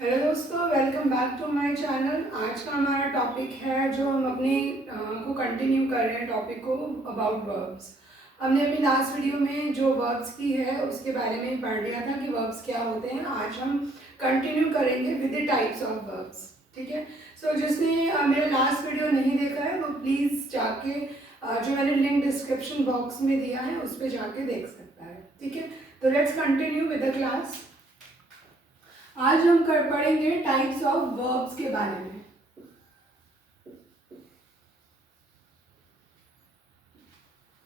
Hello दोस्तों, welcome back to my channel. आज का हमारा टॉपिक है जो हम अपने को कंटिन्यू कर रहे हैं टॉपिक को अबाउट वर्ब्स। हमने अपनी लास्ट वीडियो में जो वर्ब्स की है उसके बारे में पढ़ लिया था कि वर्ब्स क्या होते हैं। आज हम कंटिन्यू करेंगे with the types of verbs. ठीक है। सो जिसने मेरा लास्ट वीडियो नहीं देखा है वो प्लीज़ जाके जो मैंने लिंक डिस्क्रिप्शन बॉक्स में दिया है उस पर जाके देख सकता है। ठीक है। तो let's continue with the class. आज हम पढ़ेंगे टाइप्स ऑफ वर्ब्स के बारे में।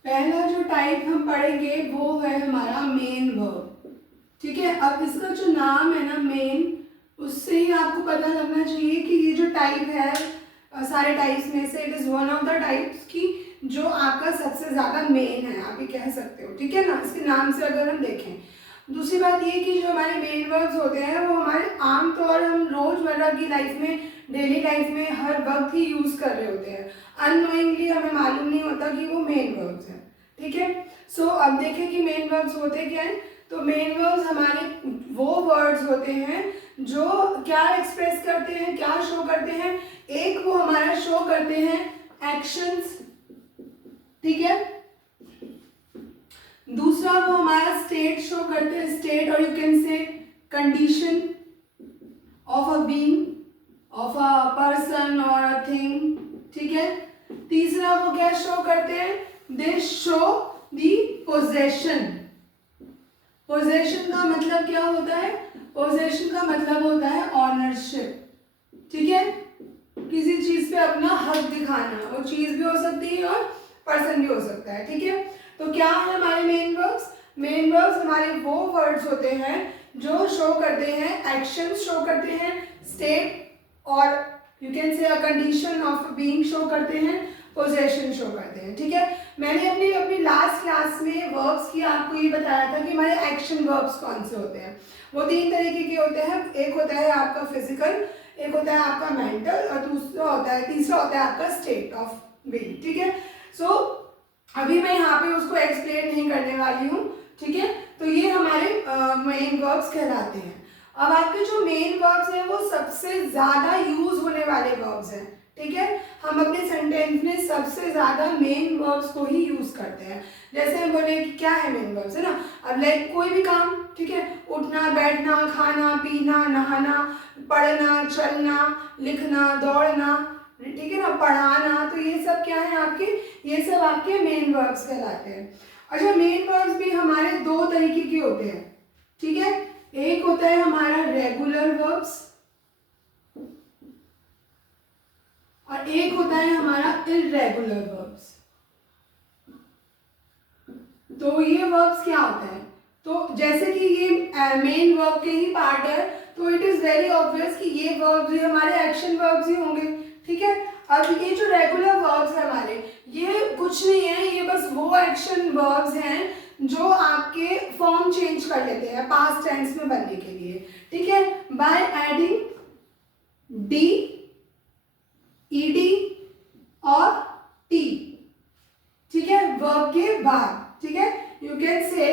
पहला जो टाइप हम पढ़ेंगे वो है हमारा मेन वर्ब। ठीक है। अब इसका जो नाम है ना मेन, उससे ही आपको पता लगना चाहिए कि ये जो टाइप है सारे टाइप्स में से it is one of the types की जो आपका सबसे ज्यादा मेन है, आप ये कह सकते हो। ठीक है ना, इसके नाम से अगर हम देखें। दूसरी बात ये कि जो हमारे मेन वर्ब्स होते हैं वो हमारे आमतौर हम रोजमर्रा की लाइफ में, डेली लाइफ में हर वक्त ही यूज कर रहे होते हैं। अननोइंगली हमें मालूम नहीं होता कि वो मेन वर्ब्स हैं। ठीक है। सो अब देखें कि मेन वर्ब्स होते क्या हैं। तो मेन वर्ब्स हमारे वो वर्ड्स होते हैं जो क्या एक्सप्रेस करते हैं, क्या शो करते हैं। एक वो हमारा शो करते हैं एक्शंस। ठीक है। दूसरा वो हमारा स्टेट शो करते हैं, स्टेट और यू कैन से condition of a being, of a person और अ थिंग। ठीक है। तीसरा वो क्या शो करते हैं, दे शो दी पोजेशन। पोजेशन का मतलब क्या होता है, पोजेशन का मतलब होता है ऑनरशिप। ठीक है। किसी चीज पे अपना हक दिखाना, वो चीज भी हो सकती है और पर्सन भी हो सकता है। ठीक है। तो क्या है हमारे मेन वर्ब्स। मेन वर्ब्स हमारे वो वर्ड्स होते हैं जो शो करते हैं, एक्शन शो करते हैं, स्टेट और यू कैन से a condition of being show करते हैं, पोजेशन शो करते हैं। ठीक है। मैंने अपनी अपनी लास्ट क्लास में वर्ब्स की आपको ये बताया था कि हमारे एक्शन वर्ब्स कौन से होते हैं। वो तीन तरीके के होते हैं। एक होता है आपका फिजिकल, एक होता है आपका मेंटल और तीसरा होता है आपका स्टेट ऑफ बीइंग। ठीक है। सो अभी मैं यहाँ पे उसको एक्सप्लेन नहीं करने वाली हूँ। ठीक है। तो ये हमारे मेन वर्ब्स कहलाते हैं। अब आपके जो मेन वर्ब्स हैं वो सबसे ज्यादा यूज होने वाले वर्ब्स हैं। ठीक है। हम अपने सेंटेंस में सबसे ज्यादा मेन वर्ब्स को ही यूज करते हैं। जैसे हम बोले कि क्या है मेन वर्ब्स, है ना। अब लाइक कोई भी काम, ठीक है, उठना, बैठना, खाना, पीना, नहाना, पढ़ना, चलना, लिखना, दौड़ना, ठीक है ना, पढ़ाना, तो ये सब क्या है आपके, ये सब आपके मेन वर्ब्स कहलाते हैं। अच्छा, मेन वर्ब्स भी हमारे दो तरीके के होते हैं। ठीक है। एक होता है हमारा रेगुलर वर्ब्स और एक होता है हमारा इररेगुलर वर्ब्स। तो ये वर्ब्स क्या होता है, तो जैसे कि ये मेन वर्ब के ही पार्ट है तो इट इज वेरी ऑब्वियस कि ये वर्ब्स भी हमारे एक्शन वर्ब्स ही होंगे। ठीक है। अब ये जो रेगुलर वर्ब्स है हमारे, ये कुछ नहीं है, ये बस वो एक्शन वर्ब्स हैं जो आपके फॉर्म चेंज कर लेते हैं पास्ट टेंस में बनने के लिए। ठीक है। बाय एडिंग डी, ईडी और टी। ठीक है, वर्ब के बाद। ठीक है। यू कैन से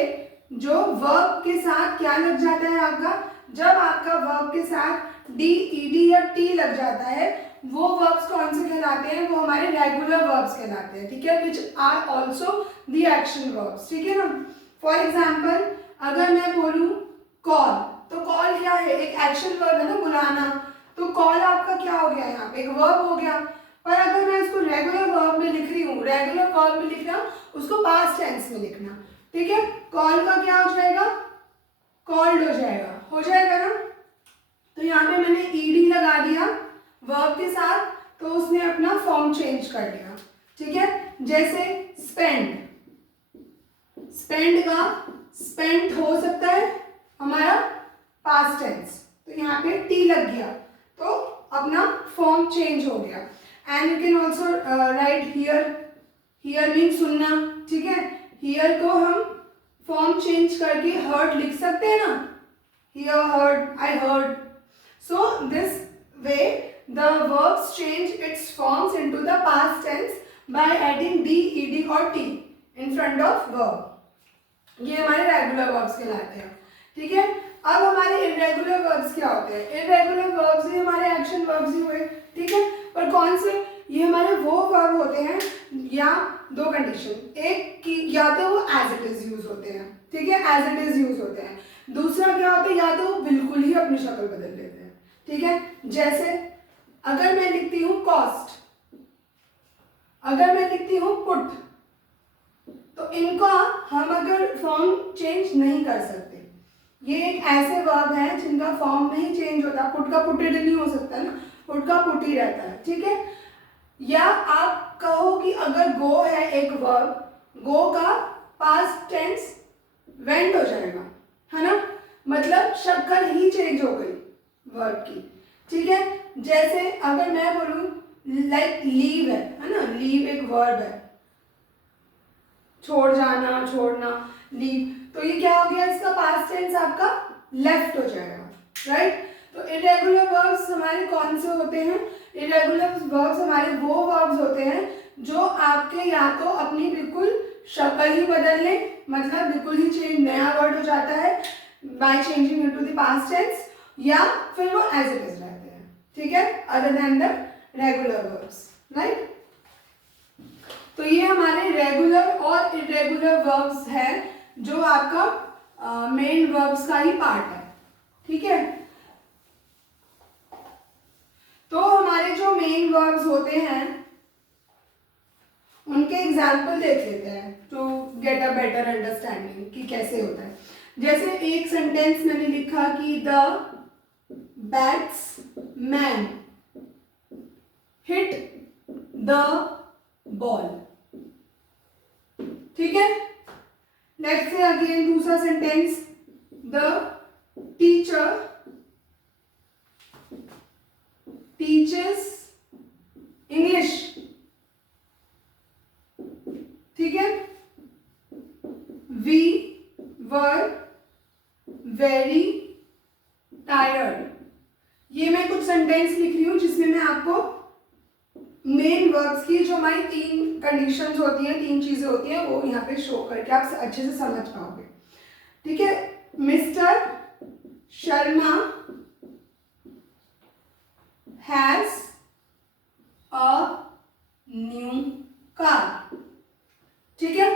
जो वर्ब के साथ क्या लग जाता है आपका, जब आपका वर्ब के साथ डी, ईडी या टी लग जाता है, वो वर्ब्स कौन से कहलाते हैं, वो हमारे रेगुलर वर्ब्स कहलाते हैं। ठीक है। Which are also the action verbs. ठीक है ना। फॉर एग्जाम्पल अगर मैं बोलूं कॉल, तो कॉल क्या है, एक एक्शन वर्ब है ना, बुलाना। तो कॉल आपका क्या हो गया, यहाँ पे एक वर्ब हो गया। पर अगर मैं इसको रेगुलर वर्ब में लिख रही हूँ, रेगुलर वर्ब में लिखना, उसको पास्ट टेंस में लिखना। ठीक है। कॉल का क्या हो जाएगा, कॉल्ड हो जाएगा ना। तो यहाँ पे मैंने ईडी लगा दिया वर्ब के साथ, तो उसने अपना फॉर्म चेंज कर लिया। ठीक है। जैसे स्पेंड, स्पेंड का स्पेंट हो सकता है हमारा पास्ट टेंस, तो यहाँ पे टी लग गया तो अपना फॉर्म चेंज हो गया। And you can also right here, here mean सुनना। ठीक है। हियर को हम फॉर्म चेंज करके हर्ड लिख सकते हैं ना, here heard, I heard. So this way the verbs change its forms into the past tense by adding d, ed और t in front of verb. ये हमारे रेगुलर वर्ब्स कहलाते हैं। ठीक है। अब हमारे इरेगुलर वर्ब्स क्या होते होते हैं, इरेगुलर वर्ब्स ही हमारे एक्शन वर्ब्स ही हुए, ठीक है। पर कौन से, ये हमारे वो वर्ब होते हैं या दो कंडीशन, एक कि या तो वो एज इट इज यूज होते हैं, ठीक है, एज इट इज यूज होते हैं। दूसरा क्या होता है, या तो वो बिल्कुल ही अपनी शक्ल बदल लेते हैं, ठीक है। जैसे अगर मैं लिखती हूँ कॉस्ट, अगर मैं लिखती हूँ पुट, तो इनका हम अगर फॉर्म चेंज नहीं कर सकते। ये एक ऐसे वर्ब है जिनका फॉर्म नहीं चेंज होता, पुट का पुटेड नहीं हो सकता ना, पुट का पुट ही रहता है, ठीक है। या आप कहो कि अगर गो है एक वर्ब, गो का पास्ट टेंस वेंट हो जाएगा, है ना, मतलब शक्ल ही चेंज हो गई वर्ब की, ठीक है। जैसे अगर मैं बोलूं लाइक लीव है ना, लीव एक वर्ब है, छोड़ जाना, छोड़ना, लीव, तो ये क्या हो गया, इसका पास्ट टेंस आपका लेफ्ट हो जाएगा, राइट। तो इरेगुलर वर्ब्स हमारे कौन से होते हैं, इरेगुलर वर्ब्स हमारे वो वर्ब्स होते हैं जो आपके या तो अपनी बिल्कुल शक्ल ही बदल लें, मतलब बिल्कुल ही चेंज, नया वर्ड हो जाता है by changing into the past tense, या फिर वो एज इट इज रहते हैं, ठीक है, other than the regular verbs, right. तो ये हमारे रेगुलर और इरेगुलर वर्ब्स हैं जो आपका मेन वर्ब्स का ही पार्ट है, ठीक है। तो हमारे जो मेन वर्ब्स होते हैं उनके एग्जाम्पल देख लेते हैं to get a better understanding कि कैसे होता है। जैसे एक सेंटेंस मैंने लिखा कि the batsman hit the ball, ठीक है। नेक्स्ट से अगेन दूसरा सेंटेंस, द टीचर टीचेस इंग्लिश, ठीक है। We were very tired. ये मैं कुछ सेंटेंस लिख रही हूं जिसमें मैं आपको मेन वर्ब्स की जो हमारी तीन कंडीशंस होती हैं, तीन चीजें होती हैं, वो यहाँ पे शो करके आप अच्छे से समझ पाओगे, ठीक है। Mister Sharma has a new car, ठीक है।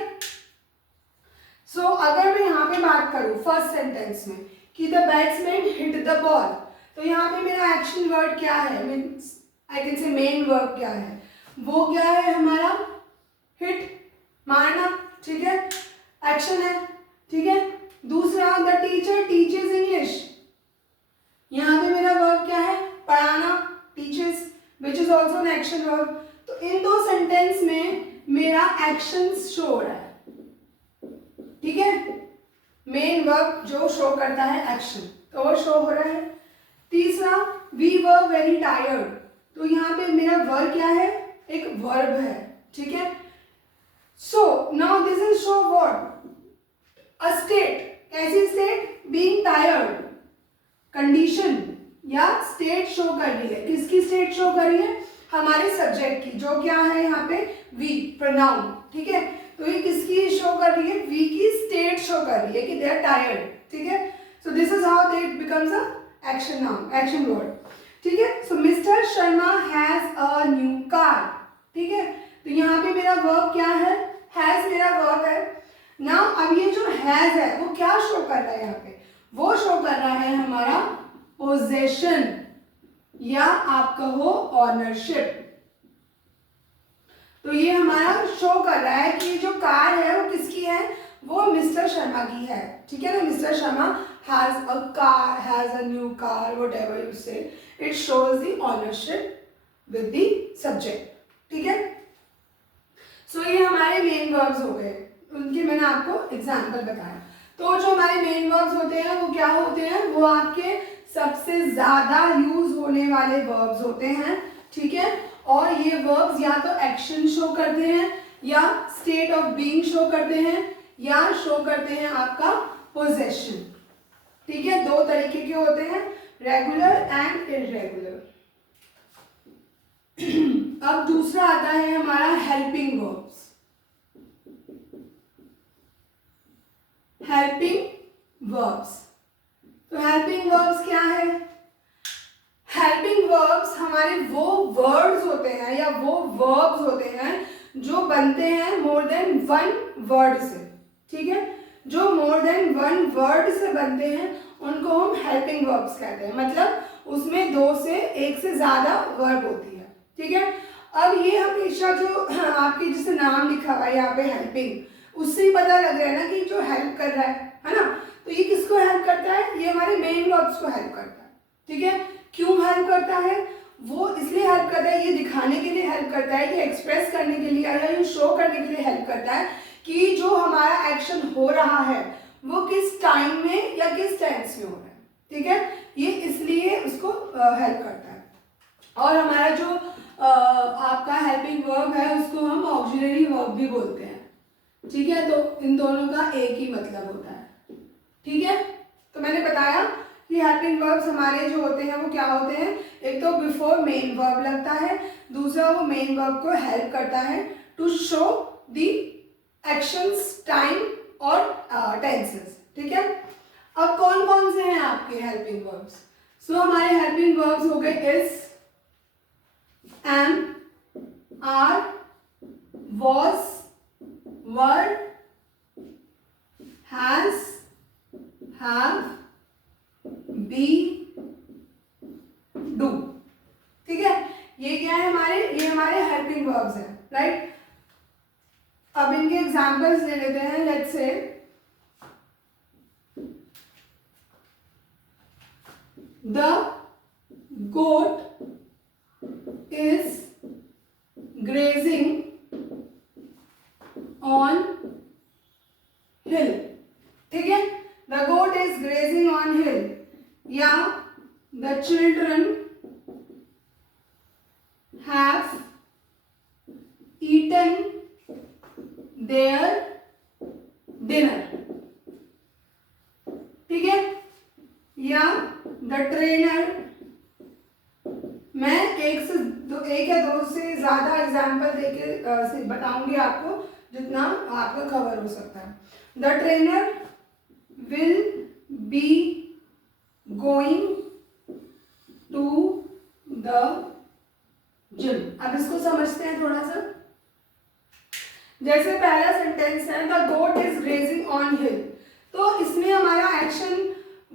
सो अगर मैं यहाँ पे बात करूं फर्स्ट सेंटेंस में कि the batsman hit the ball, तो यहाँ पे मेरा एक्शन वर्ड क्या है, means I can say main verb क्या है, वो क्या है हमारा हिट, मारना, ठीक है, एक्शन है, ठीक है। दूसरा द टीचर टीचेस इंग्लिश, यहाँ पे मेरा वर्ब क्या है, पढ़ाना, teaches, which is also an action verb. तो इन दो सेंटेंस में मेरा एक्शन शो हो रहा है, ठीक है, मेन वर्ब जो शो करता है एक्शन, तो वो शो हो रहा है। तीसरा वी वर वेरी टायर्ड, तो यहाँ पे मेरा वर्ब क्या है, एक वर्ब है, ठीक है। So now this is show what, a state, कैसी स्टेट, बीइंग टायर्ड, कंडीशन या स्टेट शो कर रही है, किसकी स्टेट शो कर रही है, हमारे सब्जेक्ट की, जो क्या है यहाँ पे वी, प्रोनाउन, ठीक है। तो ये किसकी शो कर रही है, वी की स्टेट शो कर रही है कि दे आर टायर्ड, ठीक है। So this is how they becomes a action noun, action word, ठीक है। So mister Sharma has a new car, ठीक है। तो यहाँ पे मेरा वर्ब क्या है, हैज मेरा वर्ब है। नाउ अब ये जो हैज है वो क्या शो कर रहा है यहाँ पे, वो शो कर रहा है हमारा पोजेशन या आप कहो ऑनरशिप। तो ये हमारा शो कर रहा है कि जो कार है वो किसकी है, वो मिस्टर शर्मा की है, ठीक है ना। Mister Sharma has a car, has a new car, whatever you say, it shows the ownership with the subject, ठीक है। सो ये हमारे मेन वर्ब्स हो गए, उनके मैंने आपको एग्जाम्पल बताया। तो जो हमारे मेन वर्ब्स होते हैं वो क्या होते हैं, वो आपके सबसे ज्यादा यूज होने वाले वर्ब्स होते हैं, ठीक है। और ये वर्ब्स या तो एक्शन शो करते हैं, या स्टेट ऑफ बीइंग शो करते हैं, या शो करते हैं आपका पोजेशन, ठीक है। दो तरीके के होते हैं, रेगुलर एंड इररेगुलर। अब दूसरा आता है हमारा हेल्पिंग वर्ब्स। हेल्पिंग वर्ब्स, तो हेल्पिंग वर्ब्स क्या है, हमारे वो वर्ड्स होते हैं या वो वर्ब्स होते हैं जो बनते हैं मोर देन वन वर्ड से, ठीक है। जो मोर देन वन वर्ड से बनते हैं उनको हम हेल्पिंग वर्ब्स कहते हैं, मतलब उसमें दो से एक से ज्यादा वर्ब होती है, ठीक है। अब ये हमेशा जो आपके जैसे नाम लिखा हुआ है यहाँ पे हेल्पिंग, उससे ही पता लग रहा है ना कि जो हेल्प कर रहा है ना। तो ये किसको हेल्प करता है, ये हमारे मेन वर्ब्स को हेल्प करता है, ठीक है। क्यों हेल्प करता है, वो इसलिए हेल्प करता है, ये दिखाने के लिए हेल्प करता है, ये एक्सप्रेस करने के लिए या ये शो करने के लिए हेल्प करता है कि जो हमारा एक्शन हो रहा है वो किस टाइम में या किस टेंस में हो रहा है, ठीक है। ये इसलिए उसको हेल्प करता है। और हमारा जो आपका हेल्पिंग वर्ब है उसको हम ऑक्सिलरी वर्ब भी बोलते हैं, ठीक है। तो इन दोनों का एक ही मतलब होता है, ठीक है। तो मैंने बताया कि हेल्पिंग वर्ब्स हमारे जो होते हैं वो क्या होते हैं, एक तो बिफोर मेन वर्ब लगता है, दूसरा वो मेन वर्ब को हेल्प करता है to show the actions, time और टेंसेस, ठीक है। अब कौन कौन से हैं आपके हेल्पिंग वर्ब्स, सो हमारे हेल्पिंग वर्ब्स हो गए is, am, are, was, were, has, have, be, do, ठीक है। ये क्या है हमारे, ये हमारे हेल्पिंग वर्ब्स हैं, राइट। अब इनके एग्जांपल्स ले लेते हैं। Let's say the goat is grazing on hill, ठीक है। The goat is grazing on hill, या the children have eaten their dinner, ठीक है। या द ट्रेनर, मैं एक या दो से ज्यादा एग्जाम्पल देके बताऊंगी आपको जितना आपका कवर हो सकता है। The trainer will be going to the gym. अब इसको समझते हैं थोड़ा सा। जैसे पहला सेंटेंस है the goat is grazing on hill, तो इसमें हमारा एक्शन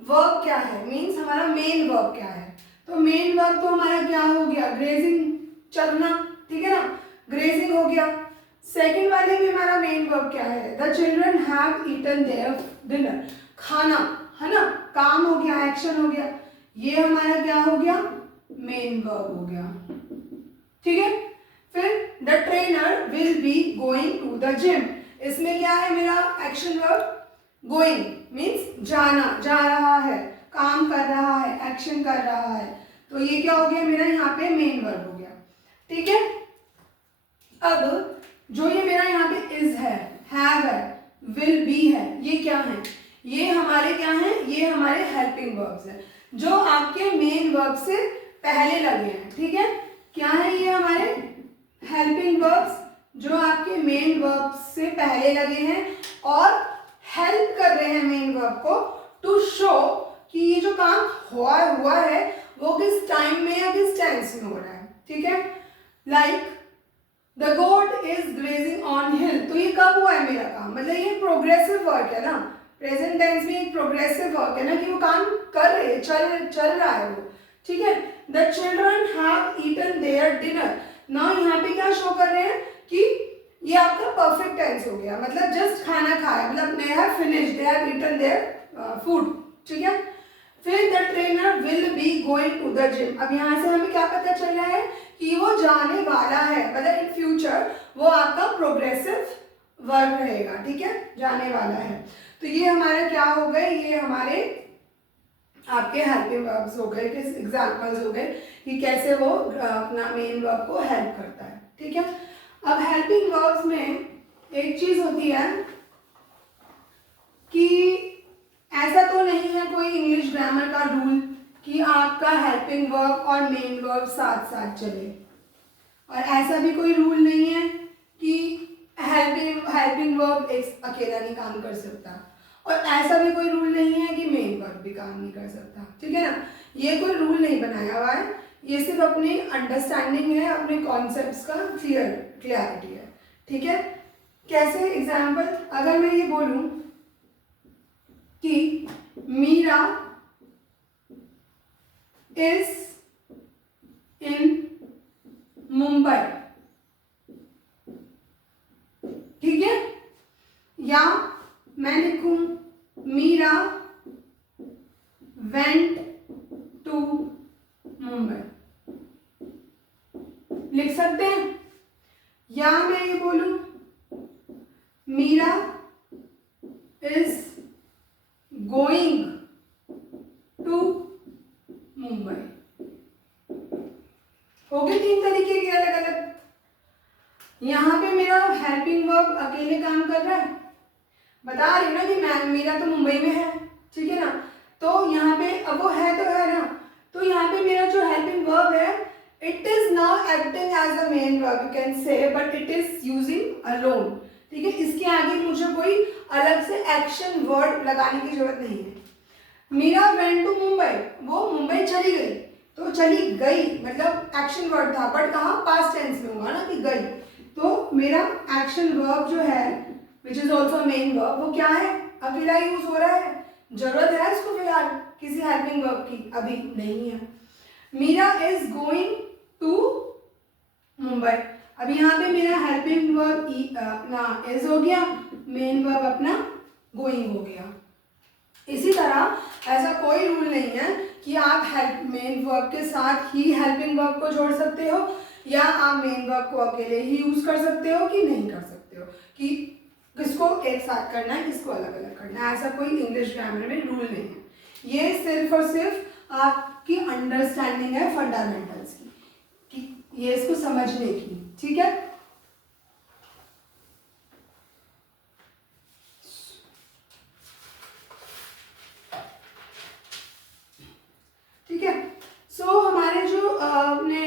वर्ब क्या है, मीन्स हमारा मेन वर्ब क्या है। तो मेन वर्ब तो हमारा क्या हो गया, ग्रेजिंग, चलना, ठीक है ना, ग्रेजिंग हो गया। सेकंड वाले में हमारा मेन वर्ब क्या है, the children have eaten their dinner, खाना, है ना, काम हो गया, एक्शन हो गया, ये हमारा क्या हो गया, मेन वर्ब हो गया, ठीक है। फिर the trainer will be going to the gym, इसमें क्या है मेरा एक्शन वर्ब, गोइंग मीन्स जाना, जा रहा है, काम कर रहा है, एक्शन कर रहा है, तो ये क्या हो गया मेरा यहाँ पे मेन वर्ब हो गया, ठीक है। अब जो ये मेरा यहाँ पे इज है, हैव है, विल बी है, ये क्या है, ये हमारे क्या है, ये हमारे हेल्पिंग वर्ब्स हैं जो आपके मेन वर्ब से पहले लगे हैं, ठीक है। क्या है ये हमारे हेल्पिंग वर्ब्स जो आपके मेन वर्ब से पहले लगे हैं और हेल्प कर रहे हैं मेन वर्ब को टू शो कि ये जो काम हुआ है वो किस टाइम में या किस टेंस में हो रहा है, ठीक है। Like the goat is grazing on hill, तो ये कब हुआ है मेरा काम, मतलब ये प्रोग्रेसिव वर्क है ना, प्रेजेंट टेंस में एक प्रोग्रेसिव वर्क है ना कि वो काम कर रहे हैं, चल रहा है वो, ठीक है। The children have eaten their dinner, ना यहाँ पे क्या शो कर रहे हैं कि ये आपका परफेक्ट टेंस हो गया, मतलब जस्ट खाना खाया, मतलब they have finished, they have eaten their food, ठीक है। फिर the trainer will be going to the gym, अब यहाँ से हमें क्या पता चल रहा है कि वो जाने वाला है, मतलब इन फ्यूचर वो आपका प्रोग्रेसिव वर्ब रहेगा, ठीक है, जाने वाला है। तो ये हमारे क्या हो गए, ये हमारे आपके हेल्पिंग वर्ब्स हो गए, किस एग्जांपल्स हो गए कि कैसे वो अपना मेन वर्ब को हेल्प करता है, ठीक है। अब हेल्पिंग वर्ब्स में एक चीज होती है कि ऐसा तो नहीं है कोई इंग्लिश ग्रामर का रूल कि आपका हेल्पिंग वर्ब और मेन वर्ब साथ साथ चले, और ऐसा भी कोई रूल नहीं है कि हेल्पिंग वर्ब एक अकेला नहीं काम कर सकता, और ऐसा भी कोई रूल नहीं है कि मेन वर्ब भी काम नहीं कर सकता, ठीक है ना। ये कोई रूल नहीं बनाया हुआ है, ये सिर्फ अपनी अंडरस्टैंडिंग है, अपने कॉन्सेप्ट्स का क्लियरिटी है, ठीक है। कैसे? एग्जाम्पल, अगर मैं ये बोलूं कि मीरा इज इन मुंबई, ठीक है, या मैं लिखूं मीरा वेंट टू मुंबई, लिख सकते हैं। या मैं ये बोलूं Meera is going to Mumbai. हो गए 3 तरीके के अलग अलग। यहाँ पे मेरा हेल्पिंग वर्ब अकेले काम कर रहा है, बता रही हूँ ना कि मेरा तो मुंबई में है, ठीक है ना। तो यहाँ पे अब वो है तो है ना, तो यहाँ पे मेरा जो हेल्पिंग वर्ब है it is now acting as a main verb you can say, but it is using alone, ठीक है। इसके आगे मुझे कोई अलग से एक्शन वर्ड लगाने की जरूरत नहीं है। मीरा वेंट टू मुंबई, वो मुंबई चली गई, तो चली गई मतलब एक्शन वर्ड था, बट कहाँ? पास्ट टेंस में होगा ना कि गई। तो मेरा एक्शन वर्ब जो है which is also main verb, वो क्या है? अकेला यूज हो रहा है। जरूरत है इसको फिलहाल किसी हेल्पिंग वर्ब की? अभी नहीं है। Meera is going to Mumbai, अब यहाँ पे मेरा हेल्पिंग वर्ब अपना इज हो गया, मेन वर्ब अपना गोइंग हो गया। इसी तरह ऐसा कोई रूल नहीं है कि आप मेन वर्ब के साथ ही हेल्पिंग वर्ब को जोड़ सकते हो, या आप मेन वर्ब को अकेले ही यूज कर सकते हो कि नहीं कर सकते हो, कि किसको एक साथ करना है किसको अलग अलग करना है। ऐसा कोई इंग्लिश ग्रामर में रूल नहीं है। ये सिर्फ और सिर्फ आपकी अंडरस्टैंडिंग है फंडामेंटल्स की, कि ये इसको समझने की, ठीक है। ठीक है, सो हमारे जो अपने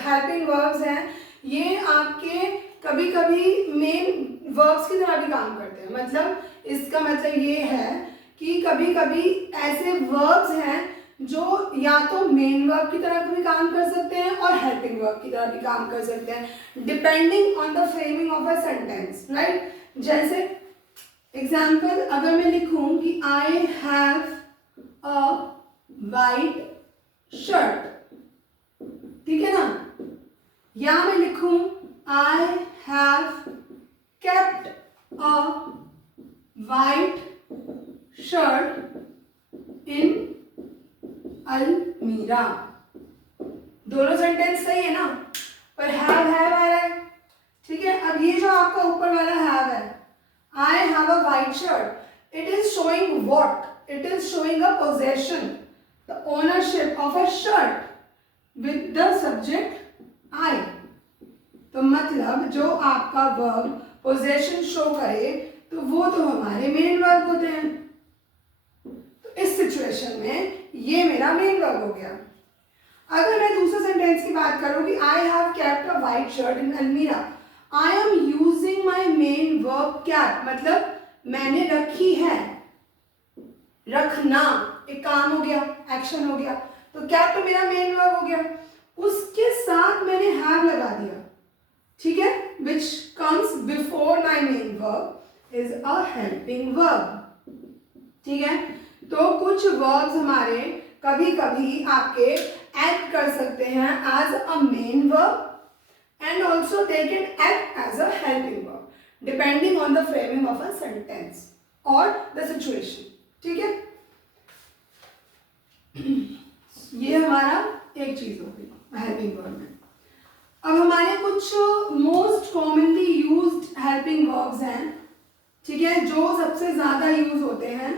हेल्पिंग वर्ब्स हैं ये आपके कभी कभी मेन वर्ब्स की तरह भी काम करते हैं। मतलब इसका मतलब ये है कि कभी कभी ऐसे वर्ब्स हैं जो या तो मेन वर्ब की तरह भी काम कर सकते हैं और हेल्पिंग वर्ब की तरह भी काम कर सकते हैं, depending on the framing of a sentence, right. जैसे एग्जाम्पल, अगर मैं लिखूं कि I have a white shirt, ठीक है ना, या मैं लिखूं आई have kept a white shirt in अलमीरा। दोनों सेंटेंस सही है ना, पर हैव आ रहा है, ठीक है। अब ये जो आपका ऊपर वाला हैव है, I have a white shirt, it is showing what? It is showing a possession, the ownership of a shirt with the subject I। तो मतलब जो आपका वर्ब पोजेशन शो करे तो वो तो हमारे मेन वर्ब होते हैं। तो इस सिचुएशन में ये मेरा मेन वर्ब हो गया। अगर मैं दूसरे सेंटेंस की बात करूं कि I have kept a white shirt in अलमीरा, I am using my main verb keep, मतलब मैंने रखी है, रखना एक काम हो गया, एक्शन हो गया, तो केप्ट तो मेरा मेन वर्ब हो गया, उसके साथ मैंने हैव लगा दिया, ठीक है, which comes before my main verb is a helping verb, ठीक है। तो कुछ verbs हमारे कभी कभी आपके act कर सकते हैं as a main verb and also they can act as a helping verb depending on the framing of a sentence or the situation, ठीक है। ये हमारा एक चीज हो गई हेल्पिंग वर्ब में। अब हमारे कुछ most commonly used helping verbs हैं, ठीक है, जो सबसे ज्यादा यूज होते हैं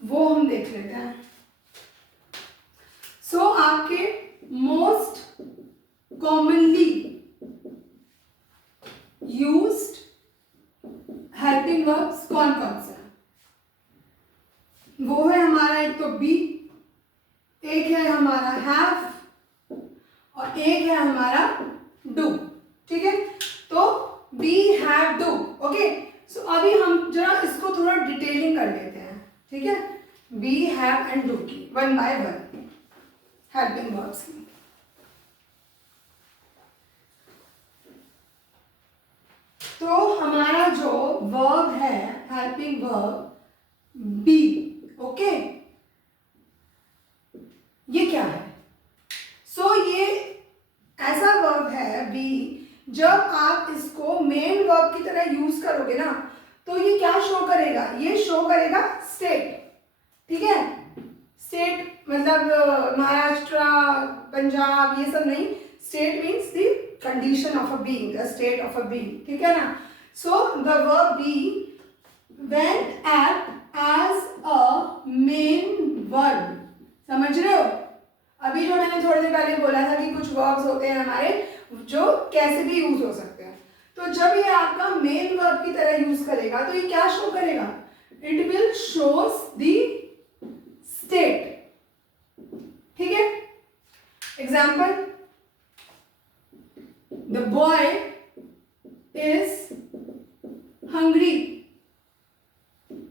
वो हम देख लेते हैं। सो आपके most commonly used helping verbs कौन कौन से हैं? वो है हमारा एक तो बी, एक है हमारा हैव और एक है हमारा डू, ठीक है। तो बी हैव डू, ओके। सो अभी हम जरा इसको थोड़ा डिटेलिंग कर लेते हैं, ठीक है, बी हैव एंड डू की one by one helping verbs की। तो हमारा जो वर्ब है हेल्पिंग वर्ब बी, ओके, ये क्या है? सो ये ऐसा वर्ब है बी, जब आप इसको मेन वर्ब की तरह यूज करोगे ना तो ये क्या शो करेगा? ये शो करेगा स्टेट, ठीक है? स्टेट मतलब महाराष्ट्र, पंजाब, ये सब नहीं। State means the condition of a being, the state of a being, ठीक है ना? So the verb be when act as a main verb, समझ रहे हो? अभी जो मैंने थोड़ी देर पहले बोला था कि कुछ वर्ब्स होते हैं हमारे जो कैसे भी यूज हो सकते हैं, तो जब ये आपका मेन वर्ब की तरह यूज करेगा तो ये क्या शो करेगा? It will shows the state, ठीक है? Example, the boy is hungry,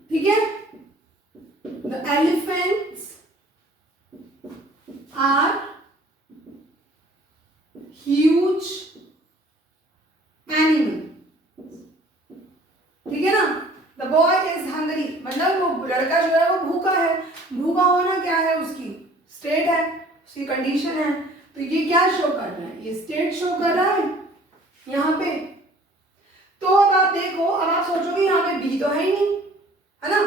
ठीक है? The elephants are huge animal, ठीक है ना? द बॉय इज हंग्री मतलब वो लड़का जो है वो भूखा है। भूखा होना क्या है? उसकी स्टेट है, उसकी कंडीशन है। तो ये क्या शो कर रहा है? ये स्टेट शो कर रहा है यहाँ पे। तो अब आप देखो, अब आप सोचोगे यहाँ पे बी तो है ही नहीं, है ना?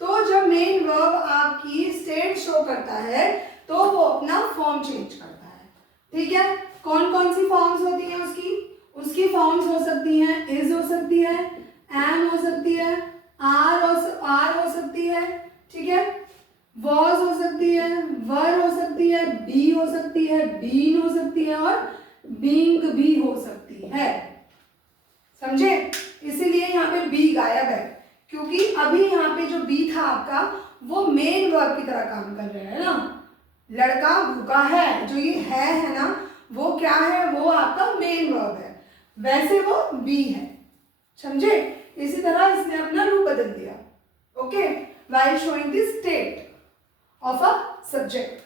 तो जब मेन वर्ब आपकी स्टेट शो करता है तो वो अपना फॉर्म चेंज करता है, ठीक है? कौन कौन सी फॉर्म्स होती हैं उसकी? उसकी फॉर्म्स हो सकती हैं इज हो सकती है, एम हो सकती है, आर हो सकती है, ठीक है? वॉज हो सकती है, वर हो सकती है, बी हो सकती है, बीन हो सकती है और बीइंग भी हो सकती है, समझे? इसीलिए यहाँ पे बी गायब है, क्योंकि अभी यहाँ पे जो बी था आपका वो मेन वर्ब की तरह काम कर रहा है ना। लड़का भूखा है, जो ये है ना, वो क्या है? वो आपका मेन वर्ब है, वैसे वो बी है, समझे? इसी तरह इसने अपना रूप बदल दिया, okay, while showing the state of a subject.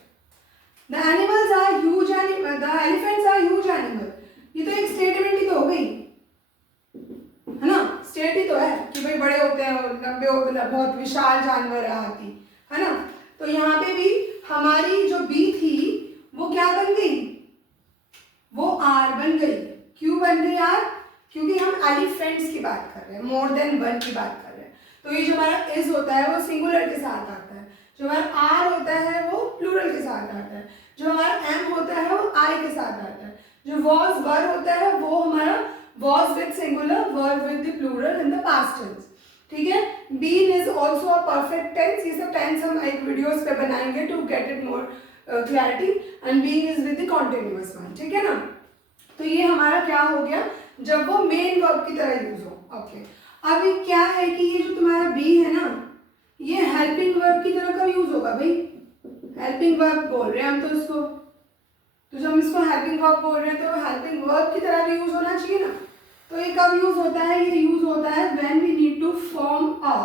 The animals are huge animal, the elephants are huge animal. ये तो एक स्टेटमेंट ही तो हो गई, है ना? स्टेट ही तो है कि भाई बड़े होते हैं, लंबे होते हैं, बहुत विशाल जानवर है हाथी, है ना? तो यहाँ पे भी हमारी जो बी थी वो क्या बन गई? वो आर बन गई। क्यों बन गई आर? क्योंकि हम एलिफेंट्स की बात कर रहे हैं, मोर देन वन की बात कर रहे हैं। तो ये जो हमारा इज होता है वो सिंगुलर के साथ आता है, जो हमारा आर होता है वो प्लूरल के साथ आता है, जो हमारा एम होता है वो आई के साथ आता है, जो वॉज वर होता है वो हमारा was with singular, were with the plural in the past tense, ठीक है? Been is also a perfect tense. ये सब टेंस हम एक वीडियोस पे बनाएंगे to get it more clarity. And being is with the continuous one, ठीक है ना? तो ये हमारा क्या हो गया? जब वो मेन वर्ब की तरह यूज हो, ओके। अब ये क्या है कि ये जो तुम्हारा बी है ना, ये हेल्पिंग वर्ब की तरह कब यूज होगा भाई? हेल्पिंग वर्ब बोल रहे हैं हम तो इसको, तो जब हम इसको हेल्पिंग वर्ब बोल रहे हैं तो हेल्पिंग वर्ब की तरह भी यूज होना चाहिए ना। तो ये कब यूज होता है? ये यूज होता है when we need to form a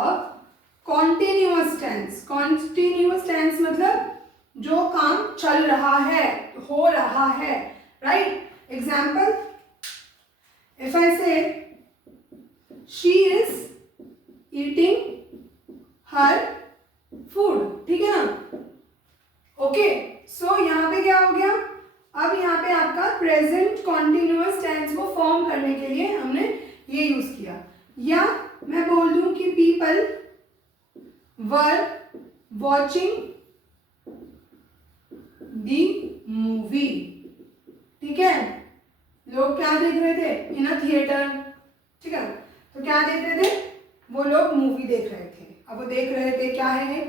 continuous tense. Continuous tense मतलब जो काम चल रहा है, हो रहा है, right? Example, if I say she is eating her food, ठीक है ना? ओके, सो यहाँ पे क्या हो गया? अब यहाँ पे आपका प्रेजेंट कॉन्टिन्यूअस टेंस को फॉर्म करने के लिए हमने ये यूज किया। या मैं बोल दूं कि people were watching the movie, ठीक है? लोग क्या देख रहे थे? इन अ थिएटर, ठीक है? तो क्या देख रहे थे? वो लोग मूवी देख रहे थे। अब वो देख रहे थे क्या है?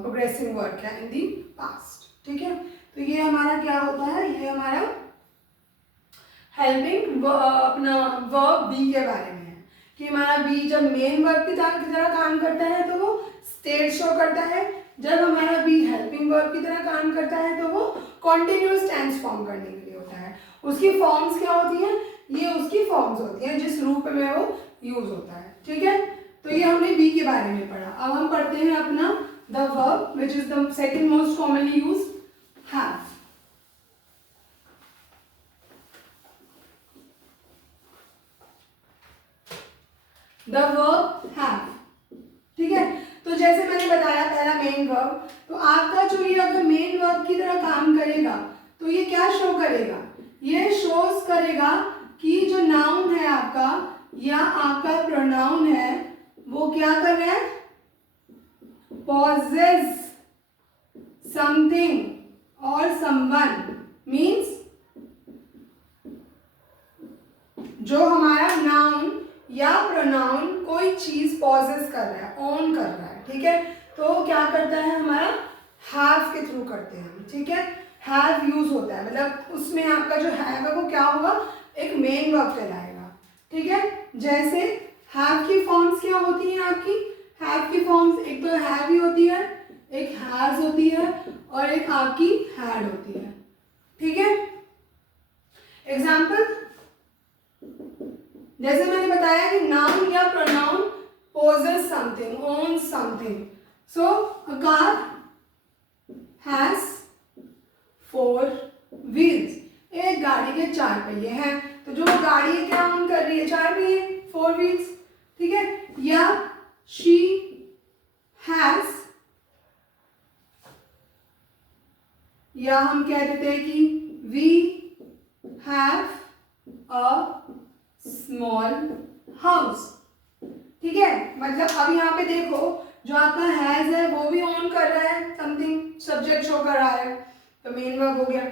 प्रोग्रेसिंग वर्क है इन दी पास्ट, ठीक है? तो ये हमारा क्या होता है? ये हमारा हेल्पिंग अपना वर्ब बी के बारे में है कि हमारा बी जब मेन वर्ब की तरह काम करता है तो वो स्टेट शो करता है, जब हमारा बी हेल्पिंग वर्ब की तरह काम करता है तो वो कॉन्टिन्यूअस टेंस फॉर्म करने के लिए होता है। उसकी फॉर्म्स क्या होती हैं? ये उसकी फॉर्म्स होती हैं जिस रूप में वो यूज होता है, ठीक है? तो ये हमने बी के बारे में पढ़ा। अब हम पढ़ते हैं अपना the verb which is the second most commonly use, have. The verb have. ठीक है, तो जैसे मैंने बताया पहला मेन वर्ब, तो आपका जो ये अगर मेन वर्ब की तरह काम करेगा तो ये क्या शो करेगा, ये शोज करेगा कि जो नाउन है आपका या आपका प्रोनाउन है वो क्या कर रहा है, पॉजेस समथिंग और समवन, मीन्स जो हमारा नाउन या प्रोनाउन कोई चीज पॉजेस कर रहा है, ओन कर रहा है। ठीक है, तो क्या करता है हमारा, हैव के थ्रू करते हैं हम। ठीक है, हैव यूज होता है, मतलब उसमें आपका जो हैव है वो क्या होगा, एक मेन वर्ब कहलाएगा। ठीक है, जैसे हैव की फॉर्म्स क्या होती हैं आपकी, हैव की फॉर्म्स एक तो हैव ही होती है, एक हैज होती है और एक आपकी हैड होती है। ठीक है, एग्जाम्पल जैसे मैंने बताया कि नाउन या pronoun possess something, own something. So a car has 4 wheels, एक गाड़ी के 4 पहिए हैं, तो जो गाड़ी है क्या ओन कर रही है, 4 पहिए, 4 व्हील्स। ठीक है, या शी हैज, या हम कह देते हैं कि we have a small house. ठीक है, मतलब अब यहाँ पे देखो जो आपका हैज है वो भी ओन कर रहा है समथिंग, सब्जेक्ट शो कर रहा है, तो मेन वर्ब हो गया।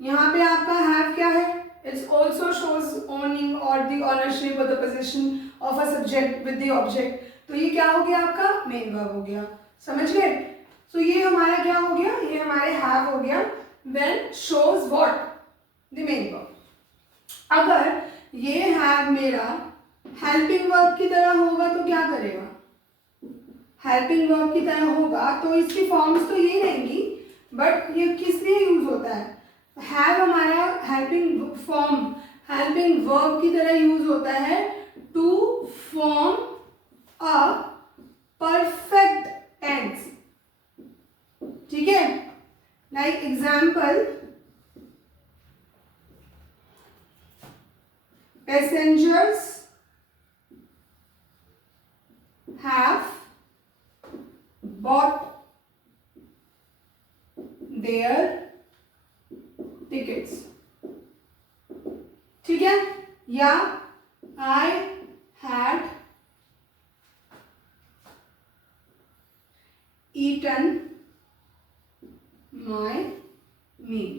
यहाँ पे आपका हैव क्या है, इट्स ऑल्सो शोज ओनिंग और द ओनरशिप और the position of a subject with the object, तो ये क्या हो गया आपका, मेन वर्ब हो गया। समझ गए, सो ये हमारा क्या हो गया, ये हमारे हैव हो गया when shows what, the main verb. अगर ये हैव मेरा हेल्पिंग वर्ब की तरह होगा तो क्या करेगा, हेल्पिंग वर्ब की तरह होगा तो इसकी फॉर्म्स तो ये रहेंगी, बट ये किस लिए यूज होता है, हैव हमारा हेल्पिंग फॉर्म, हेल्पिंग वर्ब की तरह यूज होता है to form a perfect tense. ठीक है, like example, passengers have bought their tickets। ठीक है, या I had eaten my meal।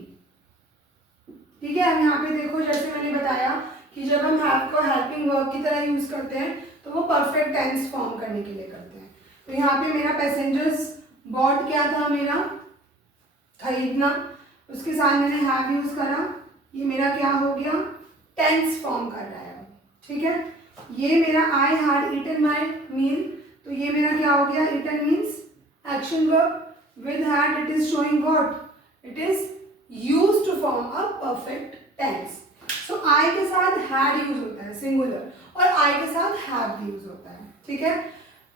ठीक है, अब यहाँ पे देखो जैसे मैंने बताया कि जब हम हैव को हेल्पिंग वर्ब की तरह यूज करते हैं तो वो परफेक्ट टेंस फॉर्म करने के लिए करते हैं। तो यहाँ पे मेरा पैसेंजर्स बॉट क्या था, मेरा खरीदना, उसके साथ मैंने हैव यूज करा, ये मेरा क्या हो गया, टेंस फॉर्म कर रहा है। ठीक है, ये मेरा आई हैड ईटन माई मील, तो ये मेरा क्या हो गया, eaten means action verb, with had it is showing what, it is used to form a perfect tense. So I के साथ हैड यूज होता है सिंगुलर, और आई के साथ हैव भी यूज होता है। ठीक है,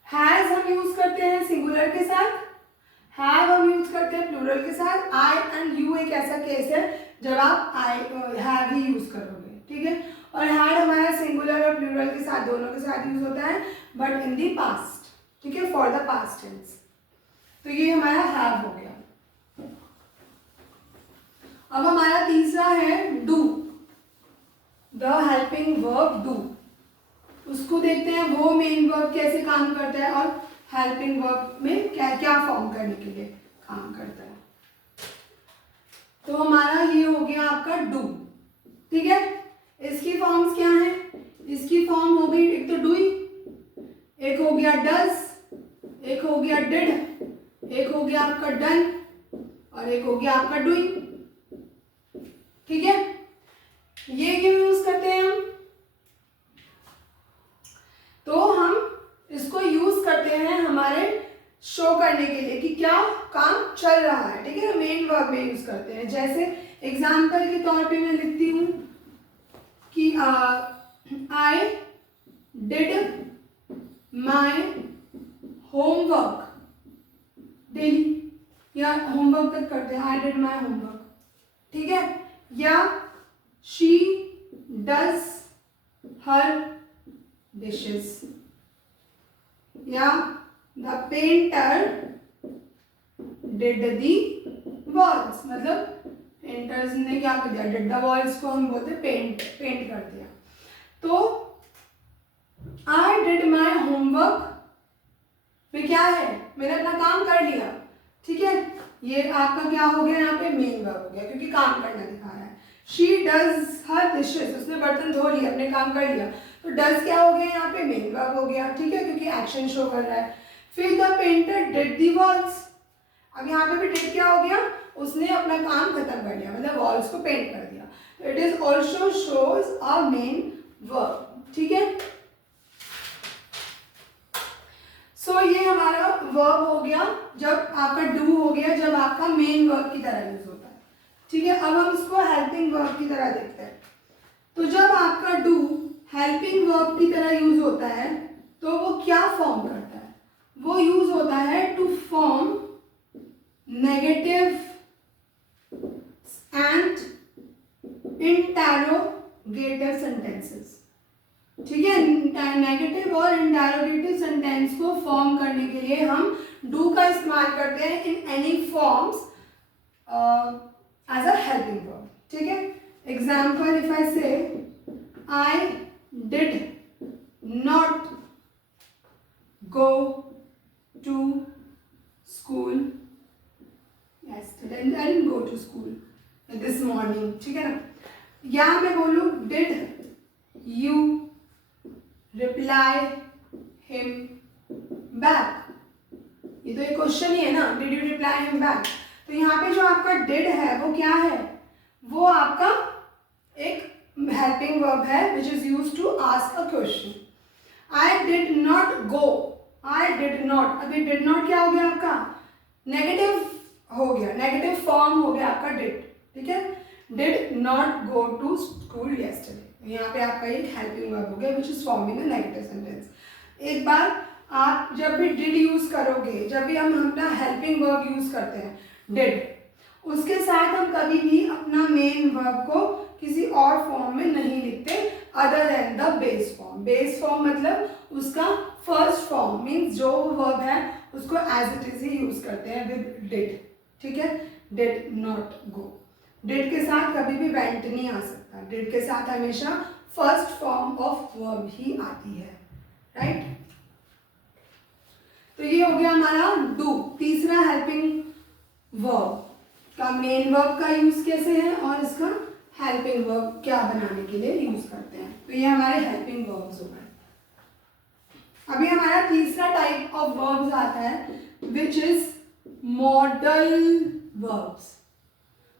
हैज हम यूज करते हैं सिंगुलर के साथ, हैव हम यूज करते हैं प्लूरल के साथ। आई एंड यू एक ऐसा केस है जब आप आई हैव ही यूज करोगे। ठीक है, और हैड हमारा सिंगुलर और प्लूरल के साथ दोनों के साथ यूज होता है, बट इन दी पास्ट। ठीक है, फॉर द पास्ट टेंस। तो ये हमारा हैव हो गया। अब हमारा तीसरा है do, the helping verb do. उसको देखते हैं वो मेन वर्ब कैसे काम करता है और हेल्पिंग वर्ब में क्या क्या फॉर्म करने के लिए काम करता है। तो हमारा ये हो गया आपका डू। ठीक है, इसकी फॉर्म्स क्या है, इसकी फॉर्म हो गई एक तो डूई, एक हो गया डज, एक हो गया डिड, एक हो गया आपका डन और एक हो गया आपका डूई। ठीक है, ये क्यों यूज करते हैं हम, तो हम इसको यूज करते हैं हमारे शो करने के लिए कि क्या काम चल रहा है। ठीक है, मेन वर्ब में यूज करते हैं। जैसे एग्जाम्पल के तौर पे मैं लिखती हूँ कि I did my homework daily, या होमवर्क तक करते हैं, आई डिड माई होमवर्क। ठीक है, या शी डज हर डिशेस, या the painter did the walls, मतलब पेंटर्स ने क्या कर दिया, डिड द वॉल्स को हम बोलते पेंट कर दिया। तो आई डिड माई होमवर्क में क्या है, मैंने अपना काम कर लिया, ठीक है, ये आपका क्या हो गया यहाँ पे मेन वर्ब हो गया क्योंकि काम करना दिखा रहा है। शी डज हर डिशेस, उसने बर्तन धो लिए, अपने काम कर लिया, तो डज क्या हो गया यहाँ पे मेन वर्ब हो गया, ठीक है, क्योंकि एक्शन शो कर रहा है। फिर the painter did the walls, अब यहाँ पे भी डिड क्या हो गया, उसने अपना काम खत्म कर लिया, मतलब वॉल्स को पेंट कर दिया। तो it is also shows a main verb, ठीक है। सो ये हमारा वर्ब हो गया जब आपका डू हो गया, जब आपका मेन वर्ब की तरह यूज होता है, ठीक है। अब हम इसको हेल्पिंग वर्ब की तरह देखते हैं। तो जब आपका डू हेल्पिंग वर्ब की तरह यूज होता है तो वो क्या फॉर्म करता है, वो यूज होता है to form negative and interrogative sentences, ठीक है। नेगेटिव और इंटरोगेटिव सेंटेंस को फॉर्म करने के लिए हम डू का इस्तेमाल करते हैं in any forms as a helping verb, ठीक है। Example, if I say I did not go to school yesterday, I didn't go to school this morning, ठीक है ना। यहाँ मैं बोलूँ did you reply him back, ये तो एक क्वेश्चन ही है ना, did you reply him back. तो यहाँ पे जो आपका डिड है वो क्या है, वो आपका एक हेल्पिंग वर्ब है which is used to ask a question. I did not go, I did not, अभी डिड नॉट क्या हो गया आपका, नेगेटिव हो गया, नेगेटिव फॉर्म हो गया आपका डिड, ठीक है। Did not go to school yesterday, यहाँ पे आपका एक हेल्पिंग वर्ब हो गया which is forming a negative sentence. एक बार आप जब भी डिड यूज करोगे, जब भी हम अपना हेल्पिंग वर्ब यूज करते हैं डिड, उसके साथ हम कभी भी अपना मेन वर्ब को किसी और फॉर्म में नहीं लिखते other than the base form. Base form मतलब उसका फर्स्ट फॉर्म, मीन्स जो वर्ब है उसको एज इट इज ही यूज करते हैं विद डिड, ठीक है। डिड नॉट गो, डिड के साथ कभी भी वेंट नहीं आ सकता, डिड के साथ हमेशा फर्स्ट फॉर्म ऑफ वर्ब ही आती है, राइट। तो ये हो गया हमारा डू। तीसरा हेल्पिंग वर्ब का मेन वर्ब का यूज कैसे है और इसका हेल्पिंग वर्ब क्या बनाने के लिए यूज करते हैं, तो ये हमारे हेल्पिंग वर्ब्स हो गए। अभी हमारा तीसरा टाइप ऑफ वर्ब्स आता है which is modal verbs.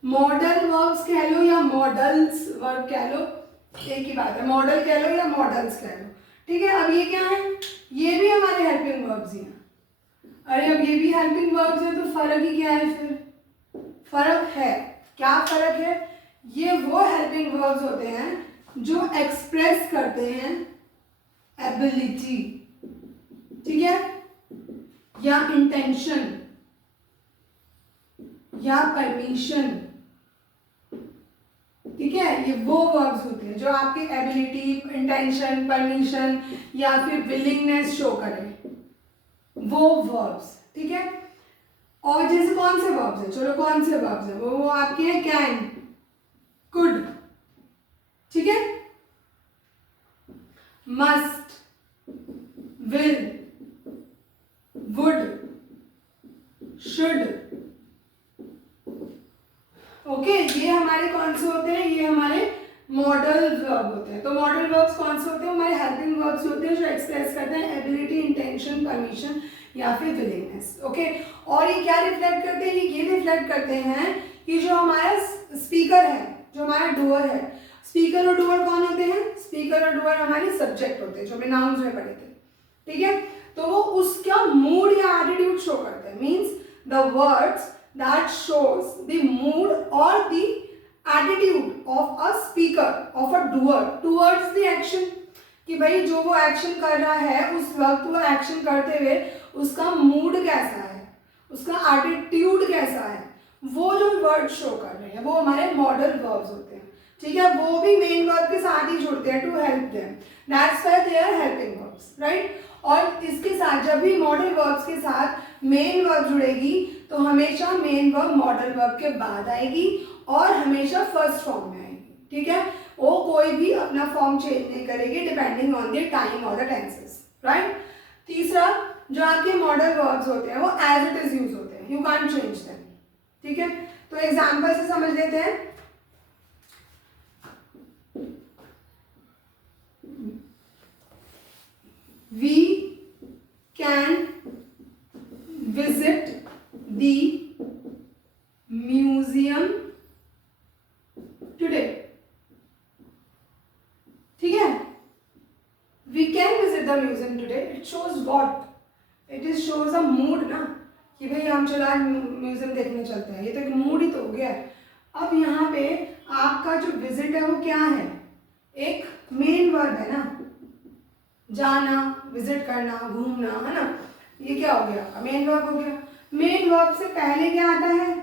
Modal verbs कह लो या मॉडल्स वर्ब कह लो, एक ही बात है, मॉडल कह लो या मॉडल्स कह लो, ठीक है। अब ये क्या है, ये भी हमारे हेल्पिंग वर्ब्स ही हैं। अरे अब ये भी हेल्पिंग वर्ब्स है तो फर्क ही क्या है, फिर फर्क है, क्या फर्क है, ये वो हेल्पिंग वर्ब्स होते हैं जो एक्सप्रेस करते हैं एबिलिटी, ठीक है, या इंटेंशन या परमिशन, ठीक है। ये वो वर्ब्स होते हैं जो आपकी एबिलिटी, इंटेंशन, परमिशन या फिर विलिंगनेस शो करें, वो वर्ब्स, ठीक है। और जैसे कौन से वर्ब्स हैं, चलो कौन से वर्ब्स हैं, वो आपके हैं कैन, कुड, ठीक है, must, will, would, should, okay. ये हमारे कौन से होते हैं, ये हमारे मॉडल वर्ब होते हैं। तो मॉडल वर्ब्स कौन से होते हैं, हमारे हेल्पिंग वर्ब्स होते हैं जो एक्सप्रेस करते हैं एबिलिटी, इंटेंशन, परमिशन या फिर विलिंगनेस, ओके। और ये क्या रिफ्लेक्ट करते हैं, ये रिफ्लेक्ट करते हैं कि जो हमारा स्पीकर है, जो हमारा डूअर है, स्पीकर और डूअर कौन होते हैं, स्पीकर और डूअर हमारे सब्जेक्ट होते हैं जो हमने नाउन्स में पढ़े थे, ठीक है। तो वो उसका मूड या एटीट्यूड शो करते हैं, means the words that shows the mood or the attitude of a speaker, of a doer towards the action, कि भाई जो वो एक्शन कर रहा है उस वक्त वो एक्शन करते हुए उसका मूड कैसा है, उसका एटीट्यूड कैसा है, वो जो वर्ड शो कर रहे हैं वो हमारे मॉडल वर्ब्स होते हैं, ठीक है। वो भी मेन वर्ब के साथ ही जुड़ते हैं to help them, that's why they are helping verbs, right. और इसके साथ जब भी मॉडल वर्ब्स के साथ मेन वर्ब जुड़ेगी तो हमेशा मेन वर्ब मॉडल वर्ब के बाद आएगी और हमेशा फर्स्ट फॉर्म में आएगी, ठीक है। वो कोई भी अपना फॉर्म चेंज नहीं करेगी डिपेंडिंग ऑन द टाइम और द टेंसेस, राइट। तीसरा, जो आपके मॉडल वर्ब्स होते हैं वो एज इट इज यूज होते हैं, यू कांट चेंज देम, ठीक है। तो एग्जांपल से समझ लेते हैं। We can visit the museum today, ठीक है। We can visit the museum today. It shows what? It is shows a mood ना, कि भाई हम चलो आज म्यूजियम देखने चलते हैं, ये तो एक मूड ही तो हो गया है। अब यहाँ पे आपका जो विजिट है वो क्या है, एक मेन वर्ब है ना, जाना, विजिट करना, घूमना, है ना। ये क्या हो गया, आपका मेन वर्ब हो गया। मेन वर्ब से पहले क्या आता है,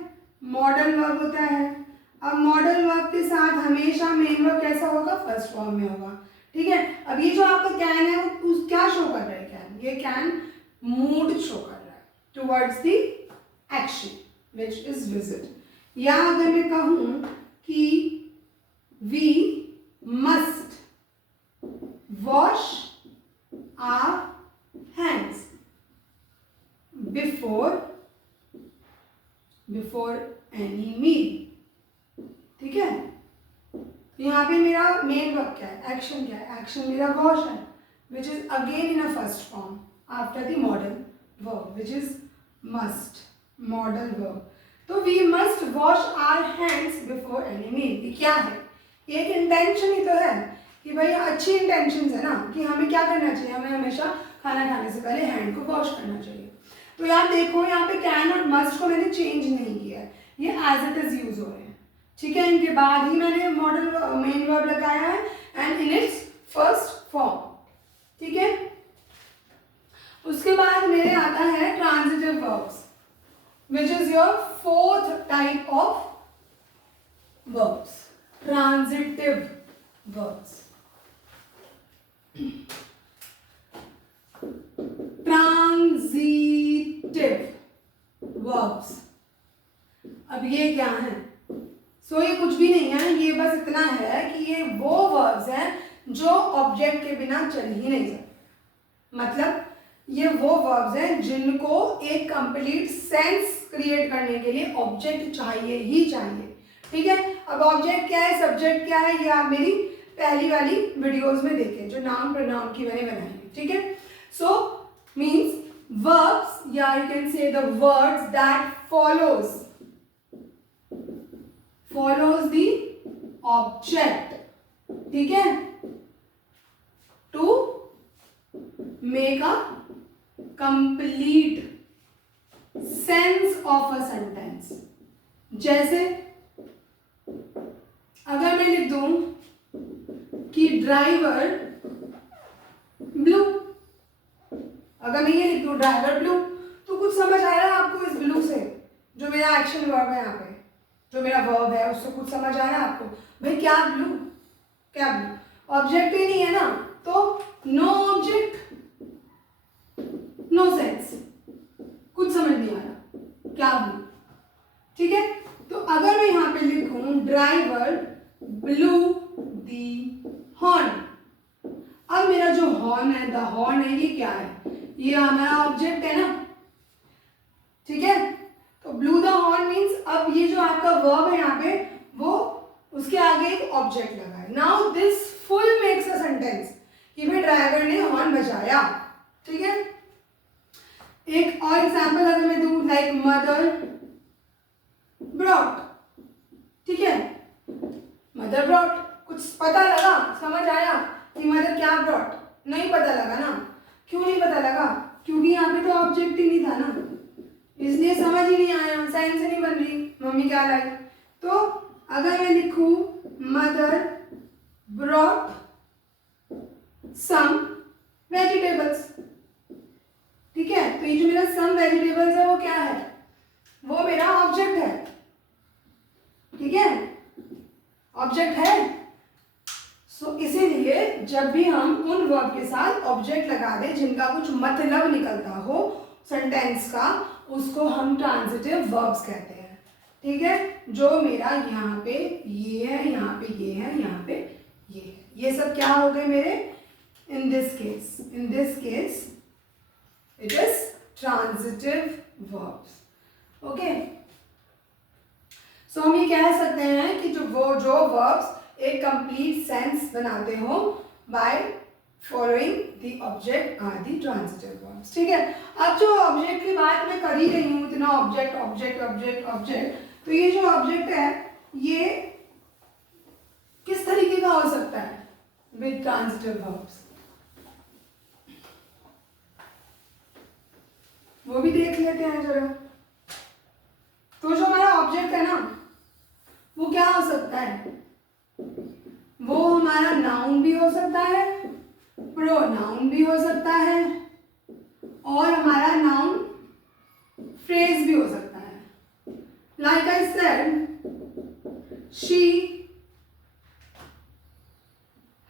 मॉडल वर्ब होता है। अब मॉडल वर्ब के साथ हमेशा मेन वर्ब कैसा होगा, फर्स्ट फॉर्म में होगा, ठीक है। अब ये जो आपका कैन है वो क्या शो कर रहा है, कैन, ये कैन मूड शो कर रहा है towards the action which is visit. या अगर मैं कहूं कि we must wash our hands before any meal, ठीक है। यहाँ पे मेरा मेन वर्ब क्या है, एक्शन क्या है, एक्शन मेरा वॉश है which is again in a first form after the modal verb which is must, modal verb. तो we must wash our hands before any meal, ये क्या है, एक इंटेंशन ही तो है कि भाई अच्छी इंटेंशन है ना, कि हमें क्या करना चाहिए, हमें हमेशा खाना खाने से पहले हैंड को वॉश करना चाहिए। तो यहाँ देखो, यहाँ पे कैन और मस्ट को मैंने चेंज नहीं किया है, ये एज इट इज यूज हो रहे हैं, ठीक है। इनके बाद ही मैंने मॉडल मेन वर्ब लगाया है and in its first form, ठीक है। उसके बाद मेरे आता है transitive verbs which is your fourth type of verbs, transitive verbs. Transitive verbs, अब ये क्या है, सो ये कुछ भी नहीं है, ये बस इतना है कि ये वो वर्ब्स हैं जो ऑब्जेक्ट के बिना चल ही नहीं सकते। मतलब ये वो वर्ब्स हैं जिनको एक कंप्लीट सेंस क्रिएट करने के लिए ऑब्जेक्ट चाहिए ही चाहिए, ठीक है। अब ऑब्जेक्ट क्या है, सब्जेक्ट क्या है, ये आप मेरी पहली वाली वीडियोस में देखें जो नाउन प्रोनाउन की मैंने बनाई है, ठीक है। सो मीन्स वर्ब्स, या यू कैन से the words that follows the object, ठीक है, to make a complete sense of a sentence। जैसे अगर मैं लिख दूं कि ड्राइवर ब्लू, अगर मैं ये लिख दूं ड्राइवर ब्लू, तो कुछ समझ आ रहा है आपको इस ब्लू से, जो मेरा एक्शन वर्ब है यहाँ पे, जो मेरा वर्ब है उससे कुछ समझ आ रहा है आपको, भाई क्या ब्लू, क्या ब्लू, ऑब्जेक्ट ही नहीं है ना, तो नो ऑब्जेक्ट नो सेंस, कुछ समझ नहीं आ रहा, क्या ब्लू, ठीक है। तो अगर मैं यहाँ पे लिखूं ड्राइवर ब्लू दी हॉर्न, अब मेरा जो हॉर्न है, द हॉर्न है, ये क्या है, ये हमारा ऑब्जेक्ट है ना, ठीक है। तो ब्लू द हॉर्न मीन्स अब ये जो आपका वर्ब है यहाँ पे, वो उसके आगे एक ऑब्जेक्ट लगा है। Now this full makes a sentence कि भाई ड्राइवर ने हॉर्न बजाया, ठीक है। एक और एग्जांपल अगर मैं दूं, लाइक मदर ब्रॉट, ठीक है, मदर ब्रॉट, कुछ पता लगा, समझ आया कि मदर क्या ब्रॉट, नहीं पता लगा ना। क्यों नहीं पता लगा, क्योंकि यहाँ पे तो ऑब्जेक्ट ही नहीं था ना, इसलिए समझ ही नहीं आया, सेंस नहीं बन रही मम्मी क्या लाई। तो अगर मैं लिखूं मदर ब्रॉट सम वेजिटेबल्स, ठीक है, तो ये जो मेरा सम वेजिटेबल्स है वो क्या है, वो मेरा ऑब्जेक्ट है, ठीक है, ऑब्जेक्ट है। सो इसीलिए इसीलिए जब भी हम उन वर्ब के साथ ऑब्जेक्ट लगा दें जिनका कुछ मतलब निकलता हो सेंटेंस का, उसको हम ट्रांजिटिव वर्ब्स कहते हैं। ठीक है, जो मेरा यहाँ पे ये है, यहाँ पे ये है, यहाँ पे ये है, ये सब क्या हो गए मेरे? In this case it is transitive verbs. Okay, so हम ये कह सकते हैं कि जो वर्ब्स एक कंप्लीट सेंस बनाते हो by following the object are the transitive verbs. ठीक है, अब जो ऑब्जेक्ट की बात मैं कर ही रही हूँ, इतना ऑब्जेक्ट ऑब्जेक्ट ऑब्जेक्ट ऑब्जेक्ट, तो ये जो ऑब्जेक्ट है ये किस तरीके का हो सकता है विद ट्रांजिटिव वर्ब्स, वो भी देख लेते हैं जरा। तो जो हमारा ऑब्जेक्ट है ना, वो क्या हो सकता है? वो हमारा नाउन भी हो सकता है, प्रोनाउन भी हो सकता है, और हमारा नाउन फ्रेज भी हो सकता है। Like I said, she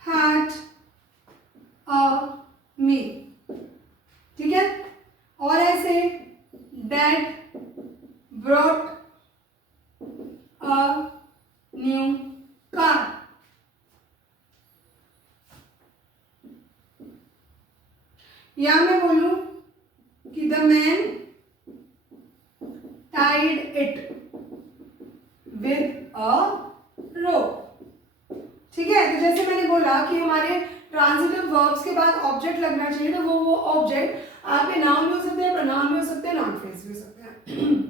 had a meal. ठीक है, और ऐसे dad brought a new car. या मैं बोलूं कि the man tied it with a rope. ठीक है, तो जैसे मैंने बोला कि हमारे ट्रांजिटिव वर्ब्स के बाद ऑब्जेक्ट लगना चाहिए, तो वो ऑब्जेक्ट आपके नाउन भी हो सकते हैं, प्रोनाउन भी हो सकते हैं, नॉन फ्रेज भी हो सकते हैं।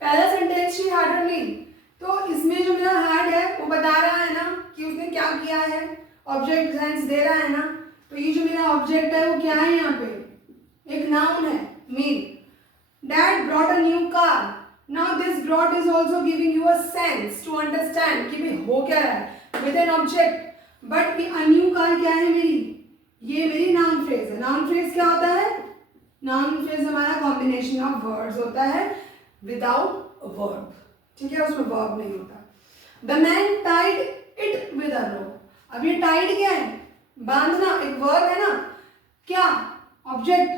पहला सेंटेंस शी हैड अ मील, तो इसमें जो मेरा हैड है वो बता रहा है ना कि उसने क्या किया है, ऑब्जेक्ट सेंस दे रहा है ना। तो ये जो मेरा ऑब्जेक्ट है वो क्या है? यहाँ पे एक नाउन है, meal. Dad brought a new car, now this brought is also giving you a sense to understand कि भाई हो क्या रहा है with an object. But a new car क्या है मेरी? ये मेरी नाउन फ्रेज है। नाउन फ्रेज क्या होता है? नाउन फ्रेज हमारा कॉम्बिनेशन ऑफ वर्ड्स होता है विदाउट वर्ब। ठीक है, उसमें वर्ब नहीं होता। The man tied it with a rope, अब ये टाइड क्या है? बांधना, एक वर्ब है ना। क्या? Object,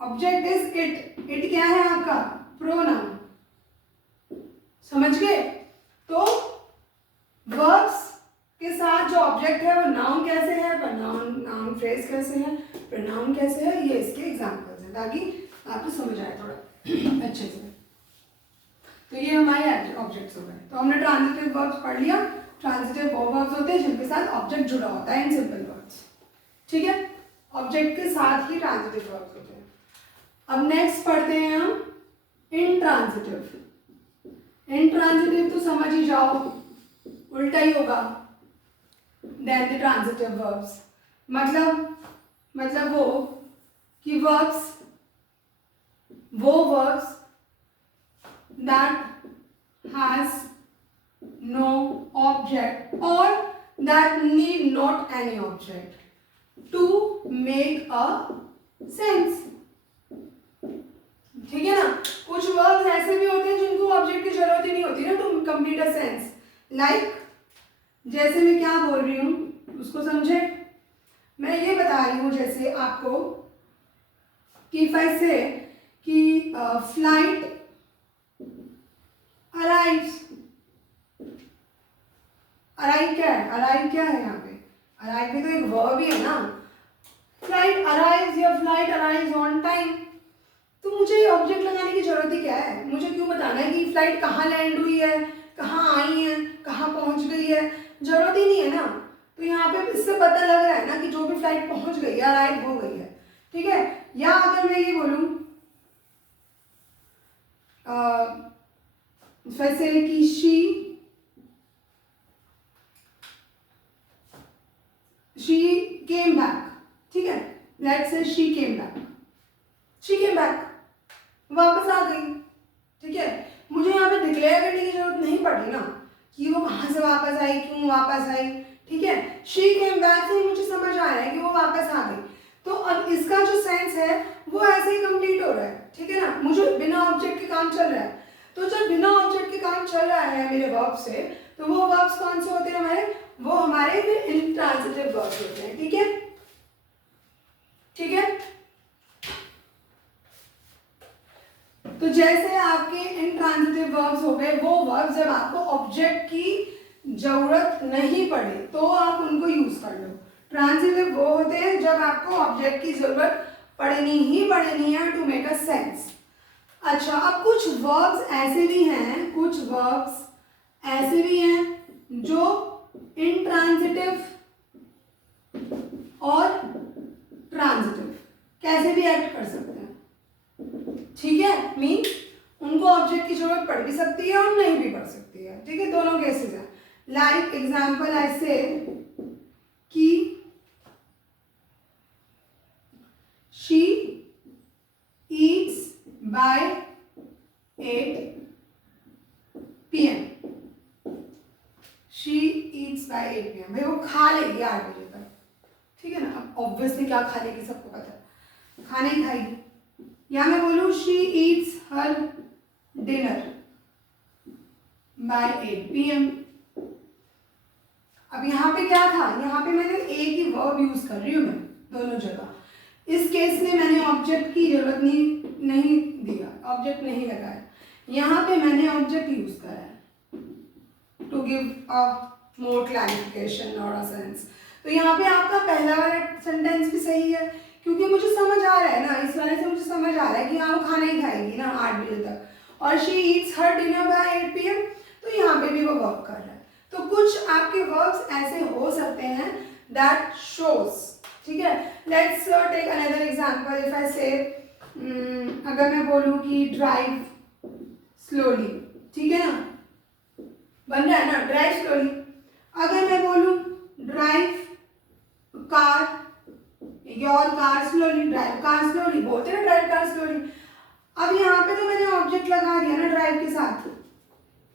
object is it. It क्या है आपका? प्रोनाउन। समझ गए? तो वर्ब्स के साथ जो ऑब्जेक्ट है वो नाउन कैसे है, नाउन फ्रेज कैसे है, प्रोनाउन कैसे है, ये इसके एग्जांपल्स हैं, ताकि आपको समझ आए थोड़ा अच्छे से। तो ये हमारे ऑब्जेक्ट्स हो गए। तो हमने ट्रांजिटिव वर्ब्स पढ़ लिया। ट्रांजिटिव वो वर्ब्स होते हैं जिनके साथ ऑब्जेक्ट जुड़ा होता है इन सिंपल वर्ड्स। ठीक है, ऑब्जेक्ट के साथ ही ट्रांजिटिव वर्ब्स होते हैं। अब नेक्स्ट पढ़ते हैं हम इनट्रांजिटिव। इनट्रांजिटिव तो समझ ही जाओ, उल्टा ही होगा देन द ट्रांजिटिव वर्ब्स। मतलब वो कि वर्ब्स, वो verbs that has no object or that need not any object to make a sense। ठीक है ना, कुछ वर्ब्स ऐसे भी होते हैं जिनको ऑब्जेक्ट की जरूरत ही नहीं होती ना to complete a sense. Like जैसे मैं क्या बोल रही हूँ उसको समझे। मैं ये बता रही हूँ जैसे आपको कि वैसे कि फ्लाइट अराइव्स। अराइव क्या है? अराइव क्या है यहाँ पे? अराइव भी तो एक वर्ब ही है ना। फ्लाइट अराइव्स या फ्लाइट अराइव्स ऑन टाइम। तो मुझे ये ऑब्जेक्ट लगाने की जरूरत ही क्या है? मुझे क्यों बताना है कि फ्लाइट कहाँ लैंड हुई है, कहाँ आई है, कहाँ पहुँच गई है? जरूरत ही नहीं है ना। तो यहाँ पे इससे पता लग रहा है ना कि जो भी फ्लाइट पहुँच गई है, अराइव हो गई है। ठीक है, या अगर मैं ये बोलूँ वैसे कि she came back। ठीक है, let's say she came back, वापस आ गई। ठीक है, मुझे यहाँ पे डिक्लेयर करने की जरूरत नहीं पड़ी ना कि वो कहाँ से वापस आई, क्यों वापस आई। ठीक है, she came back से मुझे समझ आ रहा है कि वो वापस आ गई। तो अब इसका जो सेंस है वो ऐसे ही कंप्लीट हो रहा है। ठीक है ना, मुझे बिना ऑब्जेक्ट के काम चल रहा है। तो जब बिना ऑब्जेक्ट के काम चल रहा है मेरे वर्ब से, तो वो वर्ब्स कौन से होते हैं हमारे, वो हमारे फिर इंट्रांजिटिव वर्ब्स होते हैं। ठीक है, ठीक है। तो जैसे आपके इंट्रांजिटिव वर्ब्स हो गए, वो वर्ब्स जब आपको ऑब्जेक्ट की जरूरत नहीं पड़े तो आप उनको यूज कर लो। ट्रांजिटिव वो होते हैं जब आपको ऑब्जेक्ट की जरूरत पड़नी ही पड़नी है टू मेक अ सेंस। अच्छा, अब कुछ वर्ब्स ऐसे भी हैं, कुछ वर्ब्स ऐसे भी हैं जो इंट्रांजिटिव और ट्रांजिटिव कैसे भी एक्ट कर सकते हैं। ठीक है, मीन उनको ऑब्जेक्ट की जरूरत पड़ भी सकती है और नहीं भी पड़ सकती है। ठीक है, दोनों केसेस हैं। लाइक एग्जाम्पल आई से कि she eats by 8 PM। She eats by 8 PM, भाई वो खा लेगी 8 बजे तक। ठीक है ना, अब ऑब्वियसली क्या खा लेगी सबको पता है, खाना ही खाएगी। या मैं बोलूँ she eats her dinner by 8 PM। अब यहाँ पे क्या था, यहाँ पे मैंने एक ही वर्ब यूज कर रही हूँ मैं दोनों जगह। इस केस में मैंने ऑब्जेक्ट की जरूरत नहीं दिया, ऑब्जेक्ट नहीं लगाया। यहाँ पे मैंने ऑब्जेक्ट यूज करा है to give a more clarification और अ सेंस। तो यहाँ पे आपका पहला वाला सेंटेंस भी सही है, क्योंकि मुझे समझ आ रहा है ना, इस वाले से मुझे समझ आ रहा है कि हाँ वो खाना ही खाएगी ना 8 बजे तक, और she eats her dinner by 8 PM, तो यहाँ पे भी वो वर्क कर रहा है। तो कुछ आपके वर्ब्स ऐसे हो सकते हैं दैट शोज। ठीक है, let's take another example. If I say अगर मैं बोलूँ कि ड्राइव स्लोली, ठीक है ना, बन रहा है ना ड्राइव स्लोली। अगर मैं बोलूँ drive car, your car slowly, drive car slowly, बोलते ना ड्राइव कार स्लोली। अब यहाँ पे तो मैंने ऑब्जेक्ट लगा दिया ना ड्राइव के साथ,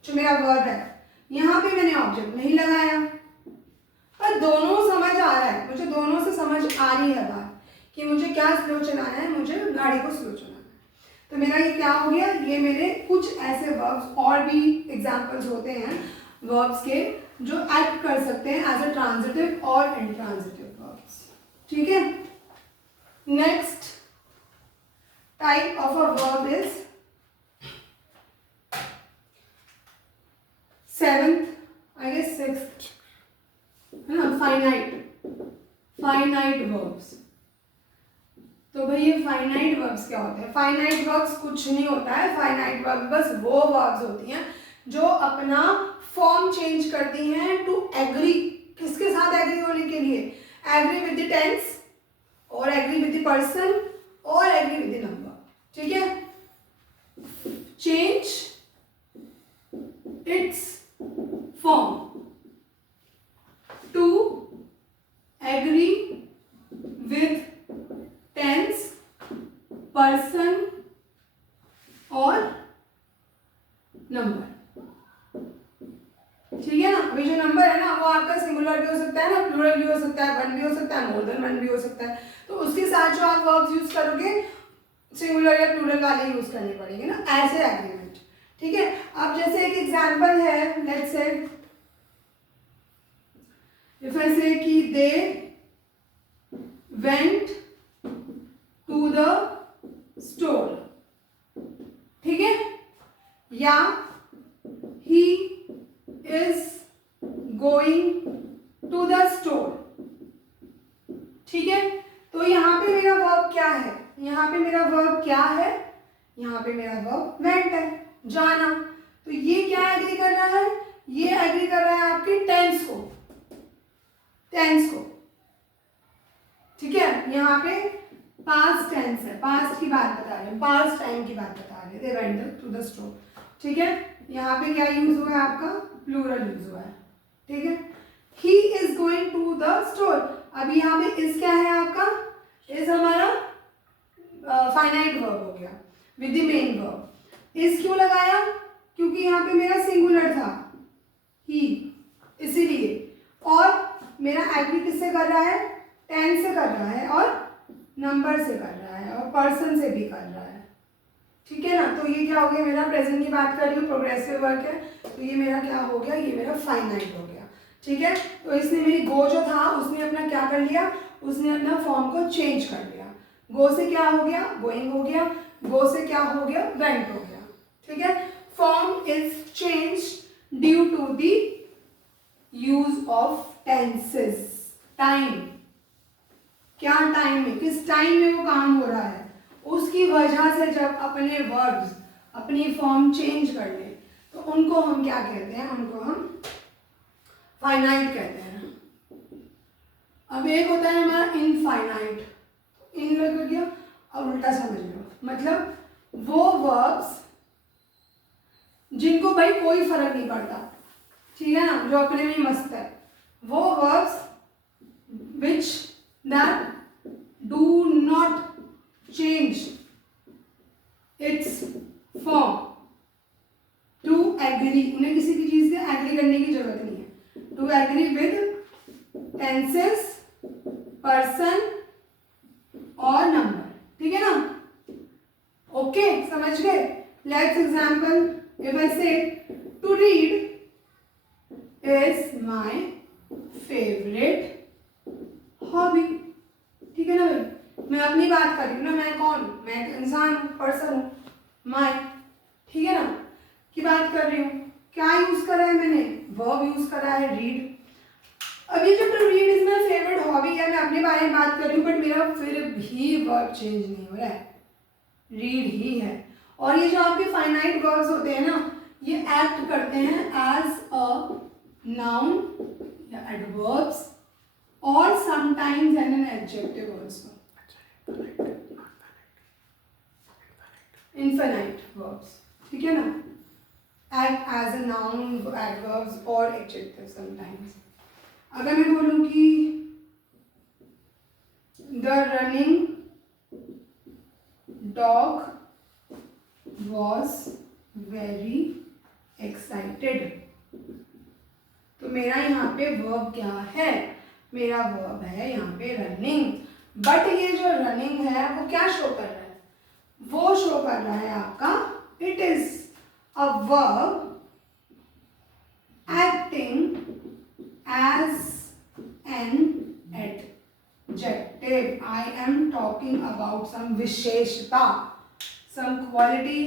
जो मेरा वर्ब है। यहाँ पे मैंने ऑब्जेक्ट नहीं लगाया, पर दोनों समझ आ रहा है, मुझे दोनों से समझ आ रही है बात कि मुझे क्या स्लो चलाना है, मुझे गाड़ी को स्लो चलाना है। तो मेरा ये क्या हो गया, ये मेरे कुछ ऐसे वर्ब्स और भी एग्जांपल्स होते हैं वर्ब्स के जो एक्ट कर सकते हैं एज अ ट्रांजिटिव और इंट्रांजिटिव वर्ब्स। ठीक है, next type of a verb is 7th, I guess 6th, है ना, फाइनाइट वर्ब्स। तो भाई ये फाइनाइट वर्ब्स क्या होते हैं? फाइनाइट वर्ब्स कुछ नहीं होता है। फाइनाइट वर्ब्स बस वो वर्ब्स होती हैं जो अपना फॉर्म चेंज करती हैं टू एग्री। किसके साथ एग्री होने के लिए? एग्री विद द टेंस और एग्री विद द पर्सन और एग्री विद द नंबर। ठीक है, change it's form to agree with tense, person और नंबर। ठीक है ना, अभी जो नंबर है ना वो आपका सिंगुलर भी हो सकता है ना, प्लूरल भी हो सकता है, वन भी हो सकता है, मोर देन वन भी हो सकता है। तो उसके साथ जो आप वर्ब्स यूज करोगे सिंगुलर या प्लूरल वाले यूज करने पड़ेंगे ना, ऐसे एग्रीमेंट। ठीक है, अब जैसे एक एग्जांपल है, let's say if I say कि they went to the store. ठीक है, या he is going to the store. ठीक है, तो यहाँ पे मेरा वर्ब क्या है? यहाँ पे मेरा वर्ब क्या है? यहाँ पे मेरा वर्ब वेंट है, जाना। तो ये क्या एग्री कर रहा है? ये एग्री कर रहा है आपके टेंस को, टेंस को। ठीक है, यहाँ पे पास्ट टेंस है, पास्ट की बात बता रहे हैं, पास्ट टाइम की बात बता रहे हैं, they went to the store. ठीक है, यहाँ पे क्या यूज हुआ है आपका? प्लूरल यूज हुआ है। ठीक है, he is going to the store. अभी यहाँ पे इज क्या है आपका? इज हमारा फाइनाइट वर्ब हो गया with the main verb. Is क्यों लगाया? क्योंकि यहाँ पे मेरा सिंगुलर था ही, इसीलिए। और मेरा एग्री किससे कर रहा है? टेंस से कर रहा है और नंबर से कर रहा है और पर्सन से भी कर रहा है। ठीक है ना। तो ये क्या हो गया, मेरा प्रेजेंट की बात कर रही हूँ, प्रोग्रेसिव वर्क है, तो ये मेरा क्या हो गया, ये मेरा फाइनाइट हो गया। ठीक है, तो इसने मेरी गो जो था उसने अपना क्या कर लिया, उसने अपना फॉर्म को चेंज कर लिया। गो से क्या हो गया, गोइंग हो गया, गो से क्या हो गया, वेंट हो गया। ठीक है, form is change due to the use of tenses. Time, क्या टाइम में, किस टाइम में वो काम हो रहा है, उसकी वजह से जब अपने वर्ब्स अपनी फॉर्म चेंज कर ले तो उनको हम क्या कहते हैं, उनको हम फाइनाइट कहते हैं। अब एक होता है हमारा इनफाइनाइट, इन लग गया, अब उल्टा समझ लो, मतलब वो वर्ब्स जिनको भाई कोई फर्क नहीं पड़ता, ठीक है ना, जो अपने में मस्त है, वो verbs which that do not change its form to agree, उन्हें किसी भी चीज से एग्री करने की जरूरत नहीं है, to agree with tenses, person और number। ठीक है ना, ओके, समझ गए। Let's example, if I say to read is my favorite hobby। ठीक है ना भाई, मैं अपनी बात कर रही हूँ ना, मैं कौन, मैं इंसान हूँ, पर्सन हूँ, माय, ठीक है ना, की बात कर रही हूँ। क्या यूज करा है मैंने, वर्ब यूज करा है रीड। अब ये जो to read is my favourite hobby है, मैं अपने बारे में बात कर रही हूँ, बट मेरा फिर भी वर्ब चेंज नहीं हो रहा है, रीड ही है। और ये जो आपके फाइनाइट वर्ब्स होते हैं ना, ये एक्ट करते हैं एज अ नाउन या एडवर्ब्स और sometimes N an adjective also. Infinite verbs, ठीक है ना, act as a noun, adverbs और adjectives sometimes। अगर मैं बोलूँ कि the running dog was very excited, तो मेरा यहाँ पे verb क्या है, मेरा verb है यहाँ पे running। बट ये जो रनिंग है वो क्या शो कर रहा है, वो शो कर रहा है आपका it is a verb acting as an adjective. I am talking about some विशेषता, some quality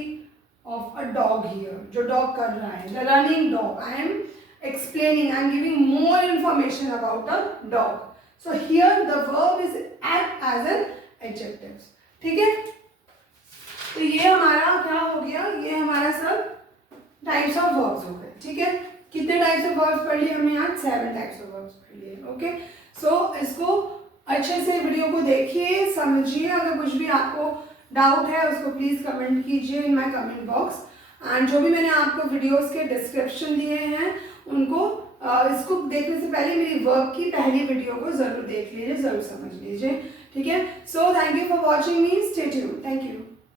of a dog here, जो डॉग कर रहा है, the running dog. I am explaining, I am giving more information about a dog. So here the verb is act as an adjective। ठीक है, तो ये हमारा क्या हो गया, ये हमारा सब टाइप्स ऑफ वर्ब्स हो गए। ठीक है, कितने टाइप्स ऑफ वर्ब्स पढ़ लिए हमने आज, 7 टाइप्स ऑफ वर्ब्स पढ़ लिए। ओके, सो इसको अच्छे से वीडियो को देखिए, समझिए, अगर कुछ भी आपको डाउट है उसको प्लीज कमेंट कीजिए in my comment box. And जो भी मैंने आपको वीडियोस के डिस्क्रिप्शन दिए हैं उनको इसको देखने से पहले मेरी वर्क की पहली वीडियो को जरूर देख लीजिए, जरूर समझ लीजिए। ठीक है, so thank you for watching me, stay tuned, thank you.